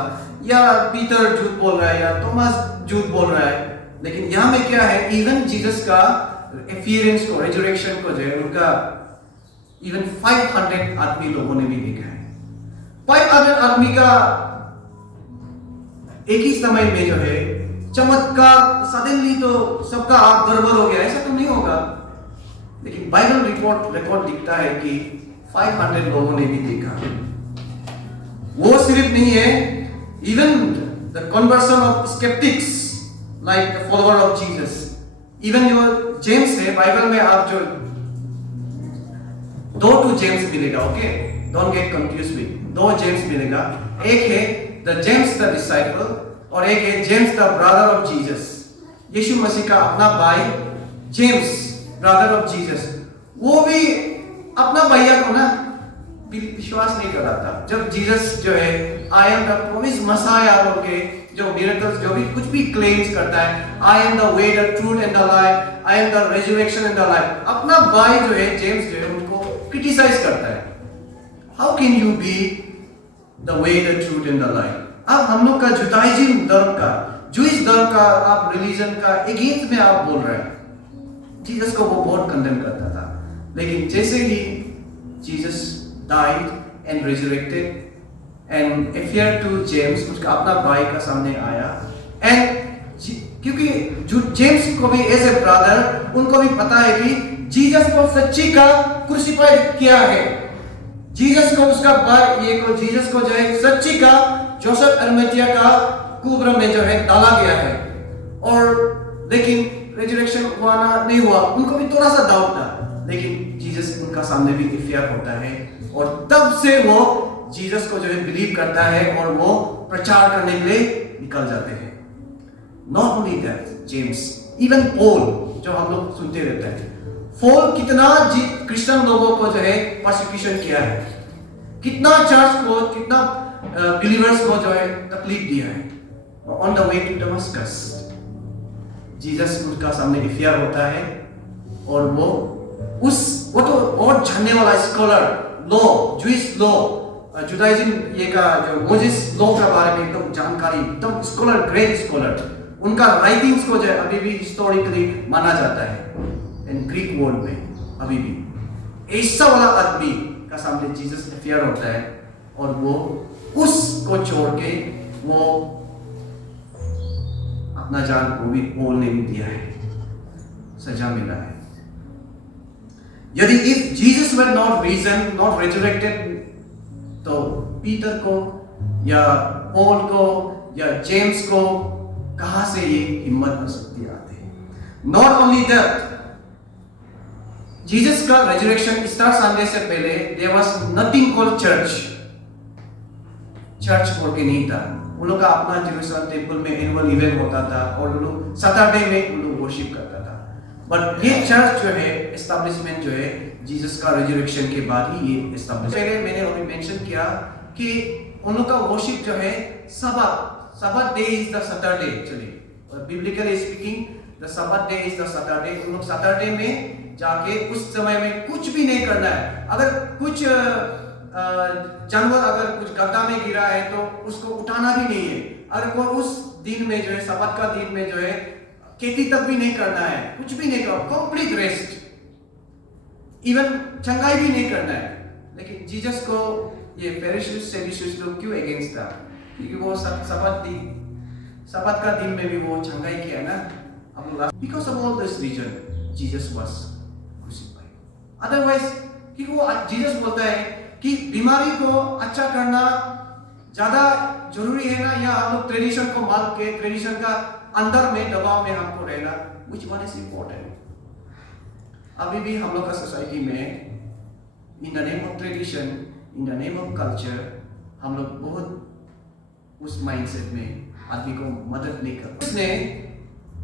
या पीटर झूठ बोल रहा है या थॉमस झूठ बोल रहा है। लेकिन यहाँ में क्या है, इवन जीसस का अपीयरेंस को, रिजरेक्शन को जो है उनका इवन 500 आदमी लोगों ने भी देखा है। 500 आदमी का एक ही समय में जो है चमत्कार, सडनली तो सबका आंख गड़बड़ हो गया, ऐसा तो नहीं होगा। लेकिन बाइबल रिकॉर्ड दिखता है कि 500 लोगों ने भी देखा। वो सिर्फ नहीं है, even the conversion of sceptics like the follower of Jesus, even जो जेम्स है बाइबल में, आप जो 2 जेम्स मिलेगा, okay, don't get confuse with 2 James मिलेगा। एक है द जेम्स द डिसाइपल और एक है James the brother of Jesus. यीशु मसीह का अपना भाई जेम्स, ब्रदर ऑफ जीसस, वो भी अपना भैया को ना विश्वास नहीं कर रहा था। जब जीसस जो है I am the promised Messiah बोल के जो मिरेकल्स जो भी कुछ भी क्लेम्स करता है, I am the way the truth and the life, I am the resurrection and the life, अपना भाई जो है जेम्स जो है उनको क्रिटिसाइज करता है। How can you be the way the truth and the life? अब हम लोग का जुदाइज्म धर्म का, जूइश धर्म का, आप रिलीजन का अगेंस्ट में आप बोल रहे हैं। जीसस को वो बहुत कंडेम करता था, लेकिन जैसे ही Jesus died and resurrected and appeared to James, उसका अपना भाई का सामने आया, and क्योंकि जो जेम्स को भी एज ए ब्रदर उनको भी पता है कि जीसस को सच्ची का क्रूसिफाइड किया है, जीसस को उसका भाई ये को जीसस को जो है सच्ची का जोसेफ अरिमथिया का कुब्र में जो है डाला गया है। और लेकिन रिजरेक्शन हुआ ना नहीं हुआ, उनको भी थोड़ा सा डाउट था, लेकिन जीसस उनका सामने भी इफ्तियार होता है, और तब से वो जीसस को जो है बिलीव करता है और वो प्रचार करने के लिए निकल जाते हैं। Not only that, James, even Paul जो हम लोग सुनते रहते हैं, पॉल कितना क्रिश्चियन लोगों को जो है परसिक्यूशन किया है, कितना चर्च को, कितना बिलीवर्स को जो है तकलीफ दिया है। On the way to Damascus Jesus उनका सामने इफ्तियार होता है, और वो तो बहुत जानने वाला scholar, law, Jewish law, Judaism ये का जो मोसेस लॉ के बारे में एकदम जानकारी, एकदम स्कॉलर, ग्रेट स्कॉलर, उनका राइटिंग्स को जो है अभी भी हिस्टोरिकली माना जाता है इन ग्रीक वर्ल्ड में। अभी भी ऐसा वाला आदमी का सामने जीसस अपियर होता है और वो उसको छोड़ के वो अपना जान को भी बोलने भी दिया है, सजा मिला है। यदि if Jesus were not risen not resurrected, तो पीटर को या पॉल को या जेम्स को कहां से ये हिम्मत और शक्ति आती है? नॉट ओनली दैट, जीसस का रेजरेक्शन ईस्टर संडे से पहले there was nothing called church. Church बोल के नहीं था। उन लोग का अपना जेरूसलम टेंपल में एनुअल इवेंट होता था और उन लोग सैटरडे में उन लोग वर्शिप करता था। बट ये चर्च जो है एस्टैब्लिशमेंट जो है जीसस का रेजरेक्शन के बाद ही ये एस्टैब्लिश। पहले मैंने अभी मेंशन किया कि उन लोग का वर्शिप जो है Sabbath day is the Saturday. Actually biblically speaking the Sabbath day is the Saturday. उन लोग सैटरडे में जाके उस समय में कुछ भी नहीं करना है। अगर कुछ जानवर अगर कुछ गड्ढा में गिरा है तो उसको उठाना भी नहीं है। अगर कोई उस दिन में जो है सब्बात का दिन में जो है खेती तक भी नहीं करना है, कुछ भी नहीं करना, कंप्लीट रेस्ट, इवन चंगाई भी नहीं करना है। लेकिन जीसस को ये फरीसियस सैदुसीज लोग क्यों अगेंस्ट था? क्योंकि वो सब्बात का दिन में भी वो चंगाई किया ना। Because of all this reason Jesus was crucified. Otherwise क्योंकि वो जीसस बोलता है कि बीमारी को अच्छा करना ज्यादा जरूरी है ना, या हम लोग ट्रेडिशन को मान के ट्रेडिशन का अंदर में दबाव में हमको रहना, which one is important? अभी भी हम लोग का सोसाइटी में इन the name of tradition, in the name of culture, हम लोग बहुत उस माइंडसेट में आदमी को मदद नहीं कर। उसने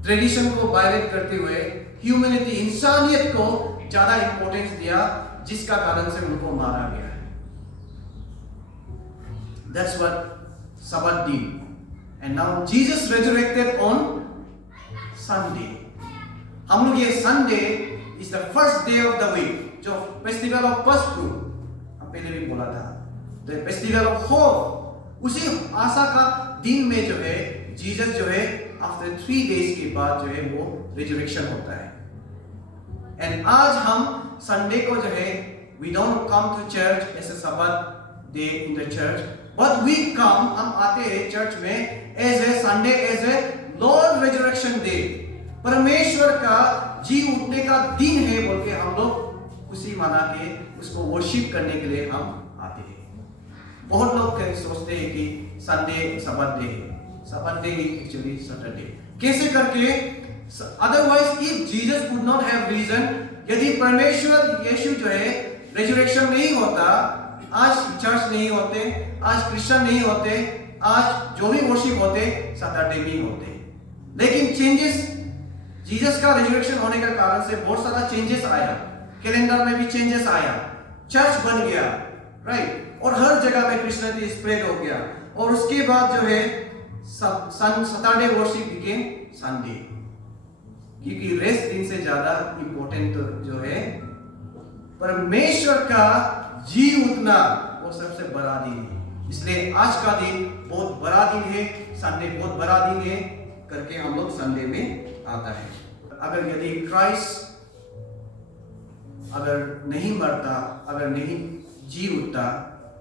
ट्रेडिशन को वायलेट करते हुए ह्यूमैनिटी, इंसानियत को ज्यादा इंपॉर्टेंस दिया, जिसका कारण से उनको मारा गया है। That's what Sabbath did. And now Jesus resurrected on Sunday. हम लोग ये Sunday is the first day of the week, जो फेस्टिवल ऑफ फर्स्ट फ्रूट हम पहले भी बोला था, the फेस्टिवल ऑफ होप, उसी आशा का दिन में जो है जीसस जो है आफ्टर 3 days के बाद जो है वो रिजरेक्शन होता है। एंड आज हम संडे को जो है we don't come to church as a Sabbath day in the church, but we come, हम आते हैं चर्च में as a Sunday, as a Lord Resurrection Day, परमेश्वर का जी उठने का दिन है बोल के हम लोग खुशी मना के उसको वर्शिप करने के लिए हम आते हैं। बहुत लोग सोचते हैं कि संडे सब्बात डे है, सब्बात डे एक्चुअली सैटरडे। कैसे करके? Otherwise if Jesus would not have risen, यदि परमेश्वर यीशु जो है रेजरेक्शन नहीं होता, आज चर्च नहीं होते, आज क्रिश्चियन नहीं होते, आज जो भी वर्शिप होते सैटरडे नहीं होते। लेकिन चेंजेस, जीसस का रेजरेक्शन होने के कारण से बहुत सारा चेंजेस आया, कैलेंडर में भी चेंजेस आया, चर्च बन गया, राइट, और हर जगह में क्रिश्चियनिटी स्प्रेड हो गया। और उसके बाद जो है सैटरडे वर्शिप बिकेम संडे, क्योंकि रेस्ट दिन से ज्यादा इंपॉर्टेंट जो है परमेश्वर का जी उठना, वो सबसे बड़ा दिन है। इसलिए आज का दिन बहुत बड़ा दिन है, संडे बहुत बड़ा दिन है करके हम लोग संडे में आता है। अगर यदि क्राइस्ट अगर नहीं मरता, अगर नहीं जी उठता,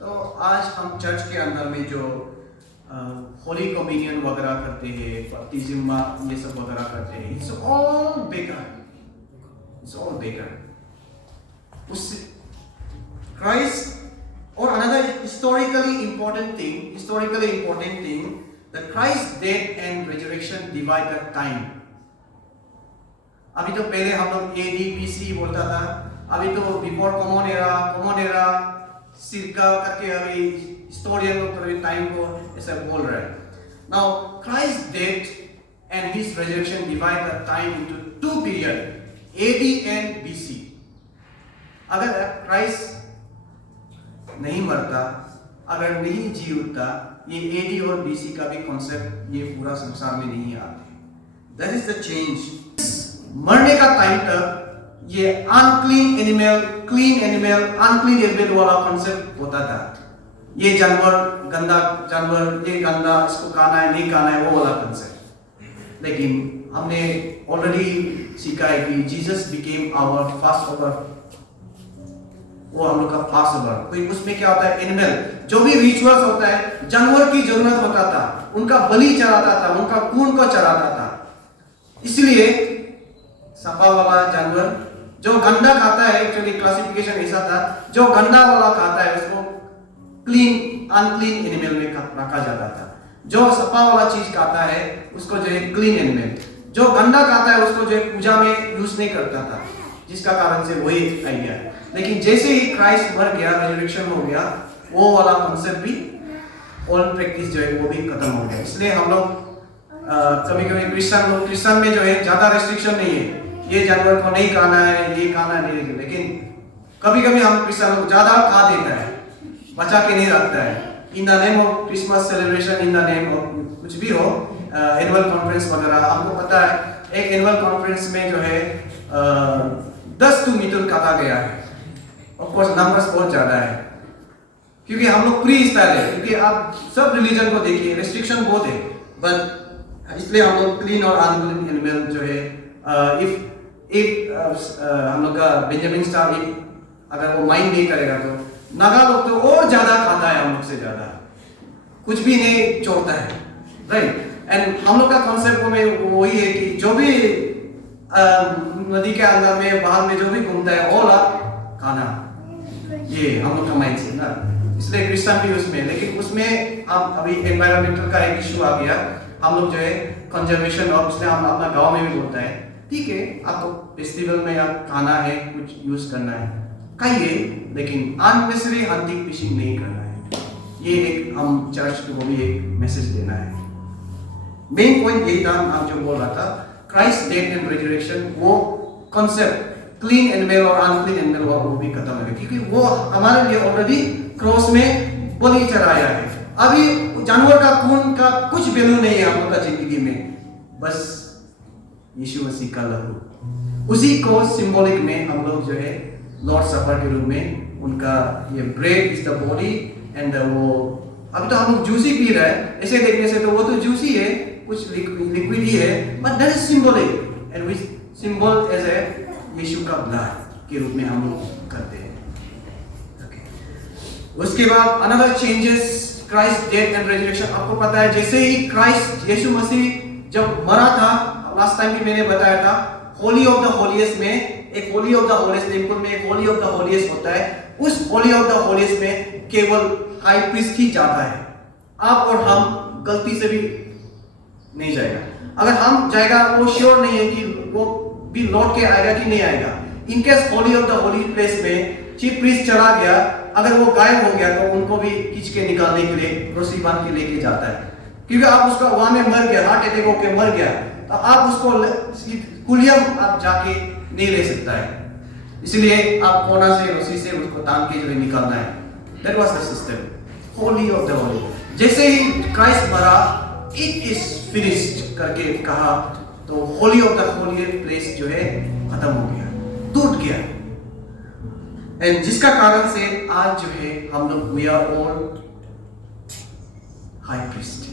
तो आज हम चर्च के अंदर में जो होली कम्युनियन वगैरह करते हैं, बपतिस्मा ये सब वगैरह करते हैं, इट्स ऑल बेकार, इट्स ऑल बेकार। उस क्राइस्ट और another historically important thing, the Christ's death and resurrection divide the time. अभी तो पहले हम लोग AD BC बोलता था, अभी तो बिफोर कॉमन एरा सिरका करके अभी हिस्टोरियन लोग तो टाइम को ऐसा बोल रहे हैं। Now Christ's death and his resurrection divide the time into 2 periods, AD and BC. अगर क्राइस्ट नहीं मरता, अगर नहीं जी उठता, ये एडी और बीसी का भी कॉन्सेप्ट ये पूरा संसार में नहीं आते। That is the change. मरने का टाइम तक ये unclean animal, clean animal, unclean animal वाला कॉन्सेप्ट होता था। ये जानवर गंदा जानवर, ये गंदा, इसको खाना है नहीं खाना है, वो वाला कॉन्सेप्ट। लेकिन हमने ऑलरेडी सीखा है कि Jesus became our fast over, वो हम लोग का पास ओवर। कोई उसमें क्या होता है, एनिमल जो भी रिचुअल्स होता है, जानवर की जरूरत होता था, उनका बलि चढ़ाता था, उनका खून को चढ़ाता था। इसलिए सपा वाला जानवर जो गंदा खाता है, एक्चुअली क्लासिफिकेशन ऐसा था, जो गंदा वाला खाता है उसको क्लीन अनक्लीन एनिमल में रखा जाता था। जो सपा वाला चीज खाता है उसको जो है क्लीन एनिमल, जो गंदा खाता है उसको जो है पूजा में यूज नहीं करता था, जिसका कारण से वही आइडिया है। लेकिन जैसे ही क्राइस्ट मर गया, रेजरेक्शन हो गया, वो वाला कॉन्सेप्ट भी, ओल्ड प्रैक्टिस जो है वो भी खत्म हो गया। इसलिए हम लोग कभी कभी क्रिश्चियन में जो है ज्यादा रेस्ट्रिक्शन नहीं है, ये जानवर को नहीं खाना है, ये खाना नहीं है, लेकिन कभी कभी हम क्रिश्चियन लोग ज्यादा खा देता है, बचा के नहीं रखता है। इन the name of Christmas celebration, in the name of कुछ भी हो, एनुअल कॉन्फ्रेंस वगैरह, आपको पता है एक एनुअल कॉन्फ्रेंस में जो है 10 मीटर काटा गया है। ऑफ कोर्स नंबर्स बहुत ज्यादा है, क्योंकि हम लोग प्री स्टाइल है, क्योंकि आप सब रिलीजन को देखिए रेस्ट्रिक्शन बहुत है, बट इसलिए हम लोग क्लीन और अनक्लीन एनिमल जो है, इफ हम लोग का बेंजामिन स्टार अगर वो माइंड नहीं करेगा तो नागा लोग तो और ज्यादा खाता है, हम लोग से ज्यादा कुछ भी नहीं छोड़ता है, राइट। एंड हम लोग का कॉन्सेप्ट में वही है कि जो भी नदी के अंदर में बाहर में जो भी घूमता है ओला खाना, ये हम लोग का माइंड से ना। इसलिए क्रिश्चियन भी उसमें, लेकिन उसमें हम अभी एनवायरमेंटल का एक इशू आ गया, हम लोग जो है कंजर्वेशन, और उसने हम अपना गांव में भी बोलता है ठीक है आपको फेस्टिवल में या खाना है, कुछ यूज करना है खाइए, लेकिन अननेसेसरी हंटिंग फिशिंग नहीं करना है। ये एक हम चर्च को भी एक मैसेज देना है। मेन पॉइंट यही था, हम जो बोल रहा था क्राइस्ट डेथ एंड रेजरेक्शन, वो कॉन्सेप्ट क्लीन एनिमल और अनक्लीन एनिमल वो भी खत्म हो गया, क्योंकि वो हमारे लिए ऑलरेडी क्रॉस में बलि चढ़ाया है। अभी जानवर का खून का कुछ वैल्यू नहीं है हम लोग का जिंदगी में, बस यीशु मसीह का लहू, उसी को सिंबॉलिक में हम लोग जो है लॉर्ड सफर के रूप में उनका ये bread is the body and वो अभी तो हम लोग जूस ही पी रहे हैं, ऐसे देखने से तो वो तो जूस ही है, कुछ लिक्विड ही है, but that is symbolic and which symbol as a यीशु का ब्लड के रूप में हम लोग करते हैं। उसके बाद another changes, Christ death and resurrection. आपको पता है जैसे ही क्राइस्ट यीशु मसीह जब मरा था, लास्ट टाइम भी मैंने बताया था, होली ऑफ द होलीएस्ट में, एक Holi of the holiest temple में एक होली ऑफ द होलीएस्ट होता है, उस होली ऑफ द होलीएस्ट में केवल हाई प्रीस्ट ही जाता है। आप और हम गलती से भी नहीं जाएगा, अगर हम जाएगा वो श्योर नहीं है कि वो भी लौट के आएगा कि नहीं आएगा। In case Holi of the holy place में चीफ प्रीस्ट चला गया, अगर वो गायब हो गया तो उनको भी खींच के निकालने के लिए रस्सी बांध के लेके जाता है, क्योंकि आप उसका वहां में मर गया, हार्ट अटैक होके मर गया, तो आप उसको कुलियम आप जाके नहीं ले सकता है, इसलिए आप कोना से रस्सी से उसको तान के जो है निकालना है। That was the system, Holi of the Holi. जैसे ही क्राइस्ट मरा, इट इज फिनिश्ड करके कहा, तो Holi of the holy place जो है खत्म हो गया, टूट गया, एंड जिसका कारण से आज जो है हम लोग we are all high priest.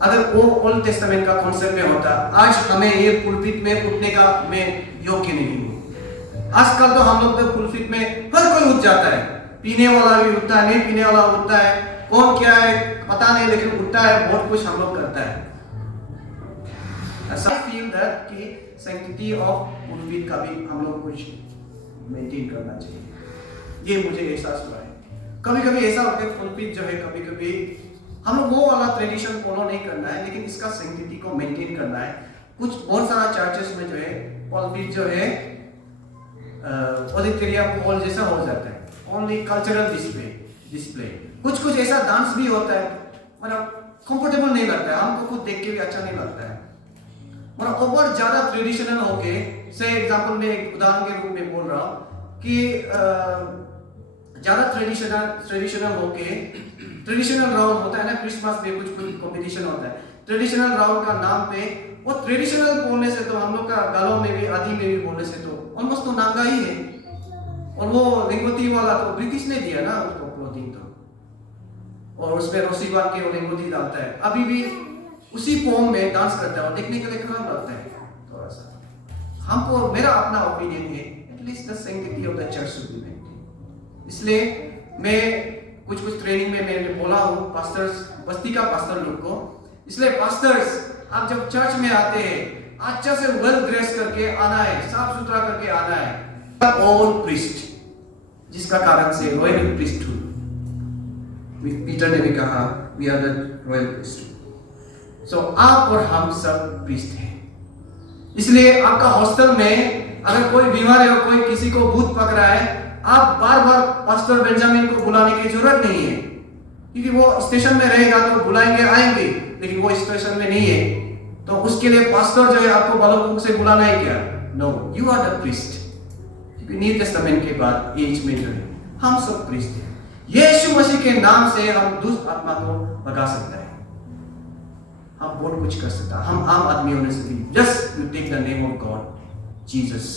अगर वो ओल्ड टेस्टामेंट का कॉन्सेप्ट में होता, आज हमें ये पुलपिट में उठने का मैं योग्य नहीं हूं। आजकल तो हम लोग तो पुलपिट में हर कोई उठ जाता है, पीने वाला भी उठता है, नहीं पीने वाला उठता है, कौन क्या है पता नहीं, लेकिन उठता है, बहुत कुछ हम लोग करता है। ऐसा फील दैट कि सैंक्टिटी ऑफ पुलपिट का भी हम लोग कुछ मेंटेन करना चाहिए, ये मुझे एहसास हुआ है। कभी कभी ऐसा होता है पुलपिट जो है, कभी कभी हम लोग वो वाला ट्रेडिशन फॉलो नहीं करना है, लेकिन इसका सैंक्टिटी को मेंटेन करना है। कुछ बहुत सारा चर्चेस में जो है पुलपिट जो है ऑडिटोरियम हॉल जैसा हो जाता है, ओनली कल्चरल डिस्प्ले। कुछ ऐसा डांस भी होता है, मतलब कंफर्टेबल नहीं लगता है, हमको खुद देख के भी अच्छा नहीं लगता है, मतलब ओवर ज्यादा ट्रेडिशनल होके, से एग्जांपल में एक उदाहरण के रूप में बोल रहा हूँ कि ज्यादा ट्रेडिशनल होके, ट्रेडिशनल राउंड होता है ना, क्रिसमस में कुछ कंपटीशन होता है, ट्रेडिशनल राउंड का नाम पे वो ट्रेडिशनल बोलने से तो हम लोग का गालों में भी, आदि में भी बोलने से तो ऑलमोस्ट तो नांगा ही है, और वो लिंगोती वाला तो ब्रिटिश ने दिया ना उसको क्लोथिंग, तो और उसमें रस्सी बांध के वो लिंगोती डालता है। अभी भी उसी पोम में डांस करता है और देखने के लिए खराब लगता है थोड़ा सा। हमको, मेरा अपना ओपिनियन है, at least the sanctity of the church should be maintain. इसलिए मैं कुछ ट्रेनिंग में मैंने बोला हूँ पास्टर्स, बस्ती का पास्टर लोग को, इसलिए पास्टर्स आप जब चर्च में आते हैं अच्छा से वेल ड्रेस करके आना है, साफ सुथरा करके आना है। ओन प्रीस्ट, जिसका कारण से रॉयल प्रीस्टहुड, पीटर ने भी कहा we are the royal priesthood. So आप और हम सब प्रीस्ट हैं। इसलिए आपका हॉस्टल में अगर कोई बीमार है और कोई किसी को भूत पकड़ा है, आप बार बार पास्टर बेंजामिन को बुलाने की जरूरत नहीं है, क्योंकि वो स्टेशन में रहेगा तो बुलाएंगे आएंगे, लेकिन वो स्टेशन में नहीं है, तो उसके लिए पास्टर जो है आपको बलबुक से बुलाना है क्या? No, you are the priest. क्योंकि न्यू टेस्टामेंट के बाद एज में जो है हम सब प्रीस्ट हैं। यीशु मसीह के नाम से हम दुष्ट आत्मा को भगा सकता है, हम बहुत कुछ कर सकता है। हम आम आदमी होने से भी just you take the name of God Jesus,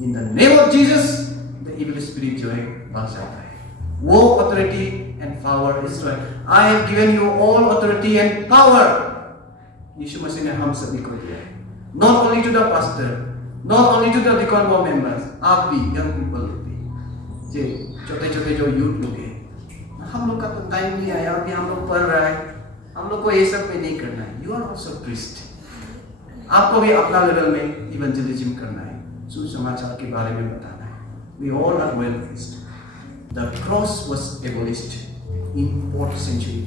in the name of Jesus the evil spirit जो है भाग जाता है। वो authority and power is right. I have given you all authority and power. यीशु मसीह ने हम सभी को दिया है, not only to the pastor, not only to the deacon board members, आप भी, यंग पीपल भी, जो छोटे छोटे जो यूथ लोग हैं, हम लोग का तो टाइम नहीं आया, अभी हम लोग पढ़ रहा है, हम लोग को ये सब में नहीं करना है। You are also priest. आपको भी अपना लेवल में इवेंजलिज्म करना है, सुसमाचार के बारे में बताना है। We all are well priest. The cross was abolished in 4th century।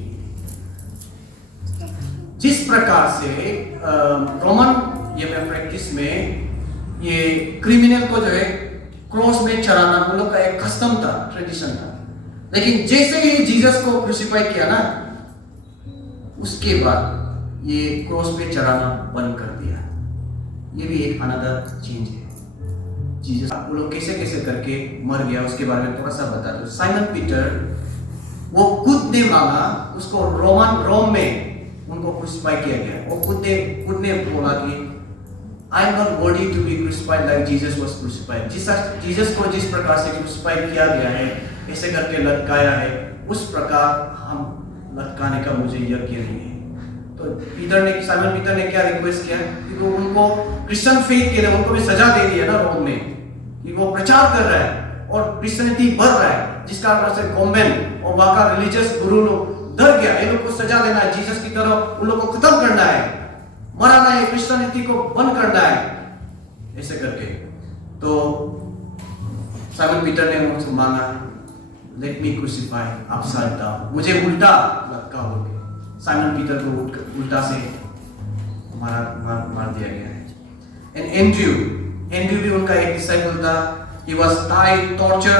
जिस प्रकार से रोमन ये में प्रैक्टिस में ये क्रिमिनल को जो है क्रॉस में चढ़ाना उन लोग का एक कस्टम था, ट्रेडिशन था, लेकिन जैसे ही जीसस को क्रूसिफाई किया ना, उसके बाद ये क्रॉस पे चढ़ाना बंद कर दिया। ये भी एक अनदर चेंज है। जीसस वो लोग कैसे कैसे करके मर गया उसके बारे में थोड़ा सा बता दो। साइमन पीटर वो खुद ने मांगा, उसको रोम में उनको क्रूसिफाई किया गया। वो खुद ने बोला कि I am not worthy to be crucified like Jesus was crucified. Jesus को जिस प्रकार से क्रूसिफाई किया गया है, ऐसे करके लटकाया है, उस प्रकार हम लटकाने का मुझे यकीन नहीं है। तो साइमन पीटर ने क्या रिक्वेस्ट किया कि वो उनको क्रिश्चियन फेथ के लिए उनको भी सजा दे दी है ना रोम में, कि वो प्रचार कर रहा है और क्रिश्चियनिटी बढ़ रहा है, जिसका कारण से गवर्नमेंट और वहां का रिलीजियस गुरु लोग डर गया, ये लोग को सजा देना है, जीसस की तरह उन लोग को खत्म करना है, मराना है, क्रिश्चियनिटी को बंद करना है, ऐसे करके। तो साइमन पीटर ने उनसे मांगा let me crucify upside down, मुझे उल्टा लटकाओगे। साइमन पीटर को उल्टा से मार दिया गया है। एंड एंड्रयू भी उनका एक डिसाइपल था। He was tied, torture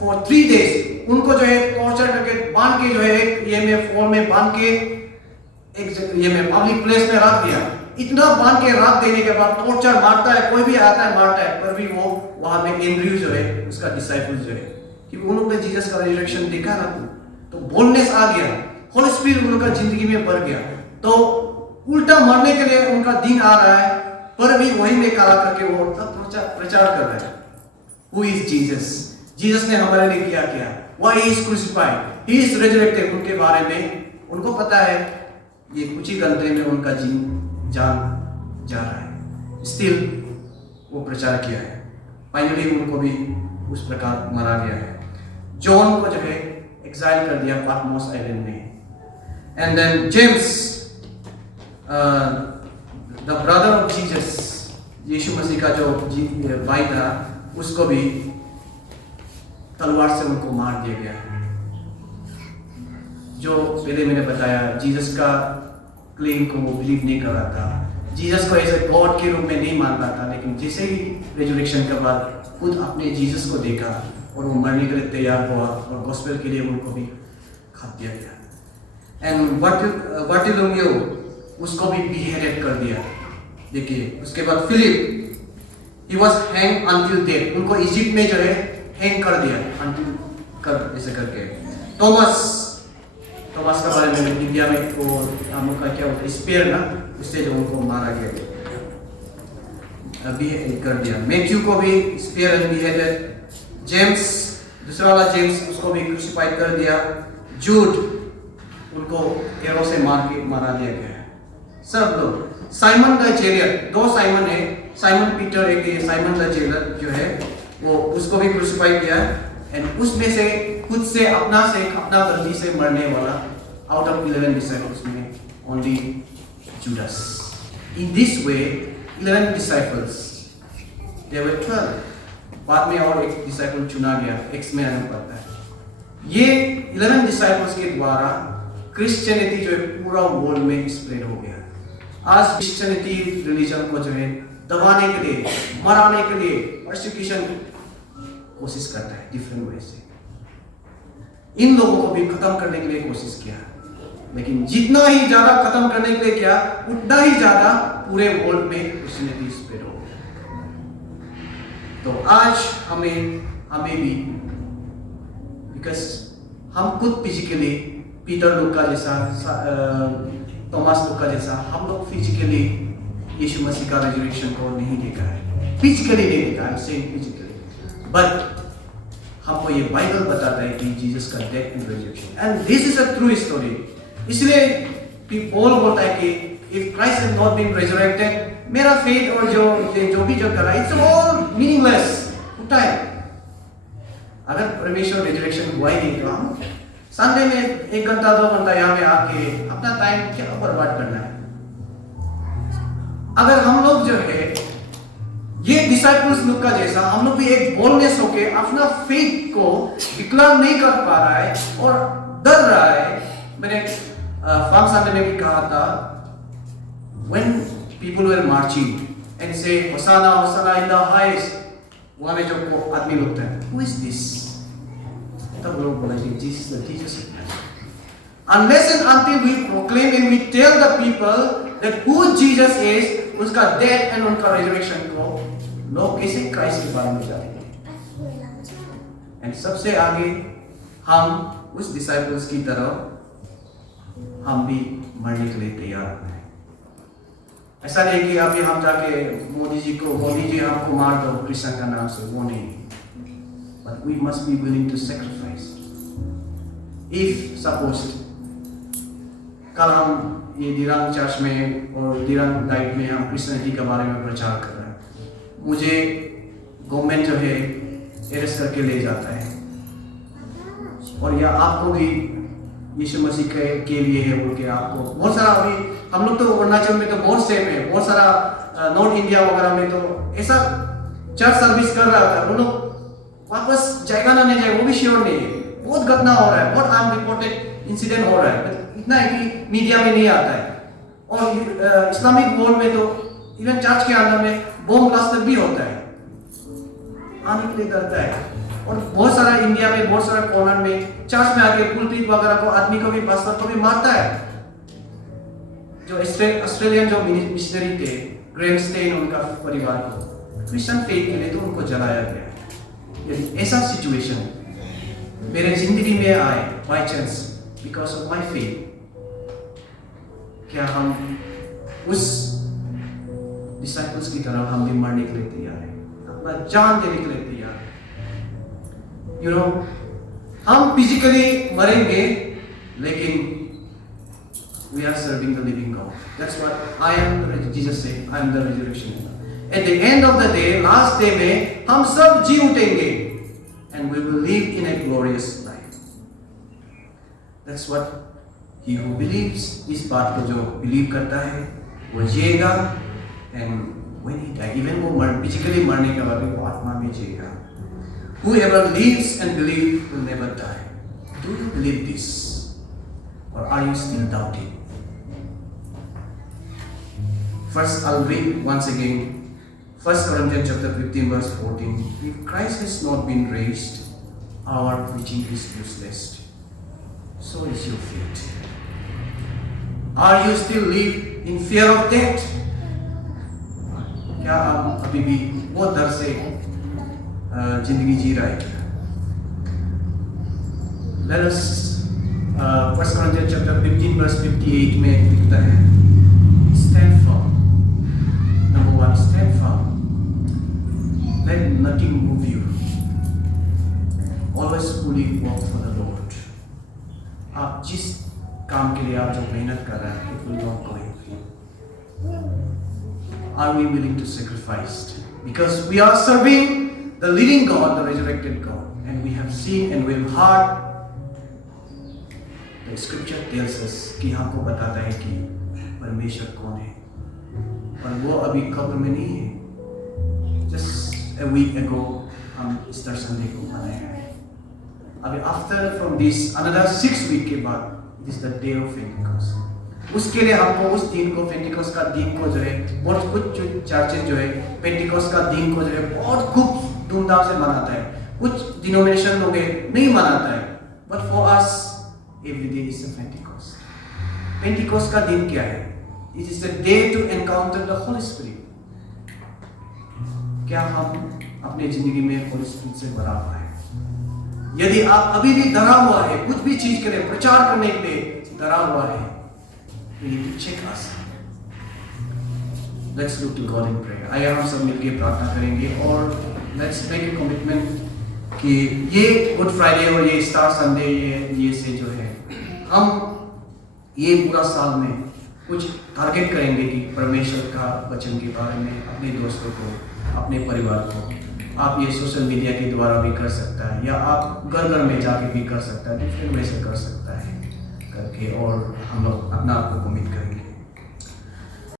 for 3 days। उनको जो है टॉर्चर करके बांध के जो है एक ये में फोन में बांध के एक ये में पब्लिक प्लेस में रख दिया। इतना बांध के रख देने के बाद टॉर्चर मारता है, कोई भी आता है मारता है, पर भी वो वहां में एंड्रयू जो है उसका डिसाइपल जो है, क्योंकि उन लोग ने जीसस का रिजरेक्शन देखा ना, तो बोलनेस आ गया, होली स्पिरिट उन लोग का जिंदगी में बढ़ गया। तो उल्टा मरने के लिए उनका दिन आ रहा है, पर भी वही में काला करके वो प्रचार कर रहा है। Who is Jesus? जीसस ने हमारे लिए किया क्या? Why he is crucified, he is resurrected. उनके बारे में उनको पता है, ये कुछ ही घंटे में उनका जान जा रहा है, स्टिल वो प्रचार किया है। फाइनली उनको भी उस प्रकार मारा गया है। जॉन को जो है एक्साइल कर दिया पाटमोस आइलैंड में। And then James the brother of Jesus, यीशु मसीह का जो भाई था, उसको भी तलवार से उनको मार दिया गया। जो पहले मैंने बताया, जीसस का क्लेम को वो बिलीव नहीं कर रहा था, जीसस को ऐसे गॉड के रूप में नहीं मानता था, लेकिन जैसे ही रेजरेक्शन के बाद खुद अपने जीसस को देखा और वो मरने के लिए तैयार हुआ और गॉस्पेल के लिए उनको भी खा दिया गया। एंड बार्थिलोमेव उसको भी बिहेडेड कर दिया। देखिए उसके बाद Philip, he was hanged until death, उनको इजिप्ट में जो है हैंग कर दिया until कर ऐसे करके। थॉमस का बारे में इंडिया में वो हम लोग का क्या होता है स्पेयर ना, उससे जो उनको मारा गया अभी कर दिया। मैथ्यू को भी स्पेयर एंड बिहेडेड। जेम्स, दूसरा वाला जेम्स, उसको भी क्रूसिफाई कर दिया। जूड, उनको एरो से मारा दिया गया। सब लोग। साइमन द जेलर, दो साइमन है, साइमन पीटर एक है, साइमन द जेलर जो है वो उसको भी क्रूसिफाई किया एंड उसमें से खुद से अपना गलती से मरने वाला आउट ऑफ 11 डिसाइपल्स में only Judas. In this way 11 disciples they were 12, बाद में और एक डिसाइपल चुना गया, एक्स में आना पड़ता है। ये 11 डिसाइपल्स के द्वारा क्रिश्चियनिटी जो है पूरा वर्ल्ड में स्प्रेड हो गया। आज क्रिश्चियनिटी रिलीजन को जो है दबाने के लिए, मराने के लिए परसिक्यूशन कोशिश करता है डिफरेंट वे से। इन लोगों को भी खत्म करने के लिए कोशिश किया, लेकिन जितना ही ज्यादा खत्म करने के लिए किया उतना ही ज्यादा पूरे वर्ल्ड में क्रिश्चियनिटी स्प्रेड हो गया। तो आज हमें भी, बिकॉज हम खुद फिजिकली पीटर लोग का जैसा, थॉमस लोग का जैसा, हम लोग फिजिकली यीशु मसीह का रिजरेक्शन को नहीं देखा है, फिजिकली नहीं देखा है, सेम फिजिकली, बट हमको ये बाइबल बताता है कि जीसस का death and resurrection, and this is a true story. इसलिए पॉल बोलता है कि if Christ has not been resurrected, मेरा फेथ और जो भी कर रहा है इट्स ऑल मीनिंगलेस होता है। अगर परमेश्वर रिजरेक्शन हुआ ही नहीं तो हम संडे में 1 घंटा 2 घंटा यहाँ में आके अपना टाइम क्या बर्बाद करना है। अगर हम लोग जो है ये डिसाइपल्स लोग का जैसा हम लोग भी एक बोलनेस होके अपना फेथ को डिक्लेयर नहीं कर पा रहा है और डर रहा है। मैंने फार्म संडे में भी कहा था, when people were marching and say Hosanna Hosanna in the highest, वहां में जो आदमी लोग थे, who is this? तब लोग बोलेंगे Jesus the Jesus of Nazareth. Unless and until we proclaim and we tell the people that who Jesus is, उसका डेथ एंड उनका रिजरेक्शन को लोग कैसे क्राइस्ट के बारे में जानेंगे। एंड सबसे आगे हम उस डिसाइपल्स की तरह हम भी मरने के लिए तैयार हैं। ऐसा नहीं कि अभी हम जाके मोदी जी हमको मार दो कृष्ण का नाम से, वो नहीं। But we must be willing to sacrifice. If suppose कल हम ये दिरांग चर्च में और दिरांग डाइट में हम क्रिश्चियनिटी के बारे में प्रचार कर रहे हैं, मुझे गवर्नमेंट जो है अरेस्ट करके ले जाता है और या आपको भी यीशु मसीह के लिए है बोल के आपको बहुत सारा, अभी हम लोग तो अरुणाचल में तो बहुत सेफ है, बहुत सारा नॉर्थ इंडिया वगैरह में तो ऐसा चर्च सर्विस कर रहा था, वो लोग वापस जाएगा ना नहीं जाएगा वो भी श्योर नहीं है। बहुत घटना हो रहा है, बहुत अनरिपोर्टेड इंसिडेंट हो रहा है, इतना है कि मीडिया में नहीं आता है। और इस्लामिक वर्ल्ड में तो इवन चर्च के अंदर में बॉम्ब ब्लास्ट भी होता है, आने के लिए डरता है। और बहुत सारा इंडिया में बहुत सारा कॉर्नर में चर्च में आके पुलपिट वगैरह को आदमी को भी पास्टर को भी मारता है। जो ऑस्ट्रेलियन जो मिशनरी थे ग्रेमस्टेन, उनका परिवार को क्रिश्चियन फेथ के लिए तो उनको जलाया गया। यदि ऐसा सिचुएशन मेरे जिंदगी में आए by chance because of my faith, क्या हम उस डिसाइपल्स की तरह हम भी मरने के लिए तैयार हैं, अपना जान देने के लिए तैयार हैं? यू नो, हम फिजिकली मरेंगे लेकिन we are serving the living God. That's what I am, Jesus said, I am the resurrection. At the end of the day, last day में हम सब जी उठेंगे and we will live in a glorious life. That's what he who believes, इस बात को जो believe करता है वो जिएगा, and when he die, even वो physically मरने के बाद भी वो आत्मा में जिएगा। Whoever lives and believes will never die. Do you believe this, or are you still doubting? First, I'll read once again 1 Corinthians chapter 15 verse 14. If Christ has not been raised, our preaching is useless. So is your faith. Are you still live in fear of death? क्या आप अभी भी बहुत डर से जिंदगी जी रहे हैं? Let us 1 Corinthians chapter 15 verse 58 में लिखता है, stand firm. Number one, stand firm. Let nothing move you. Always fully work for the Lord. आप जिस काम के लिए आप जो मेहनत कर रहे हैं, it will not go in vain. are we willing to sacrifice? Because we are serving the living God, the resurrected God, and we have seen and we have heard. The scripture tells us कि हमको बताता है कि परमेश्वर कौन है, और वो अभी कब्र में नहीं है. Just a week ago हम ईस्टर संडे को मनाया है. अभी after from this another 6 week के बाद it is the day of Pentecost. उसके लिए हमको उस दिन को, पेंटिकोस्ट का दिन को जो है, बहुत कुछ चर्चेज जो है पेंटिकोस्ट का दिन को जो है बहुत खूब धूमधाम से मनाता है. कुछ डिनोमिनेशन लोग नहीं मनाता है, but for us every day is a Pentecost. Pentecost का दिन क्या है? It is the day to encounter the Holy Spirit. क्या हम अपने जिंदगी में होली स्पिरिट से भरा हुआ है? यदि आप अभी भी डरा हुआ है, कुछ भी चीज करें, प्रचार करने के लिए डरा हुआ है, we need to check us. Let's look to God in prayer. आइए हम सब मिलकर प्रार्थना करेंगे और let's make a commitment कि ये गुड फ्राइडे और ये स्टार संडे ये से जो है हम ये पूरा साल में कुछ टारगेट करेंगे कि परमेश्वर का वचन के बारे में अपने दोस्तों को, अपने परिवार को, आप ये सोशल मीडिया के द्वारा भी कर सकता है या आप घर घर में जाके भी कर सकता है, डिफरेंट वे से कर सकता है करके, और हम लोग अपना आप को कमिट करेंगे.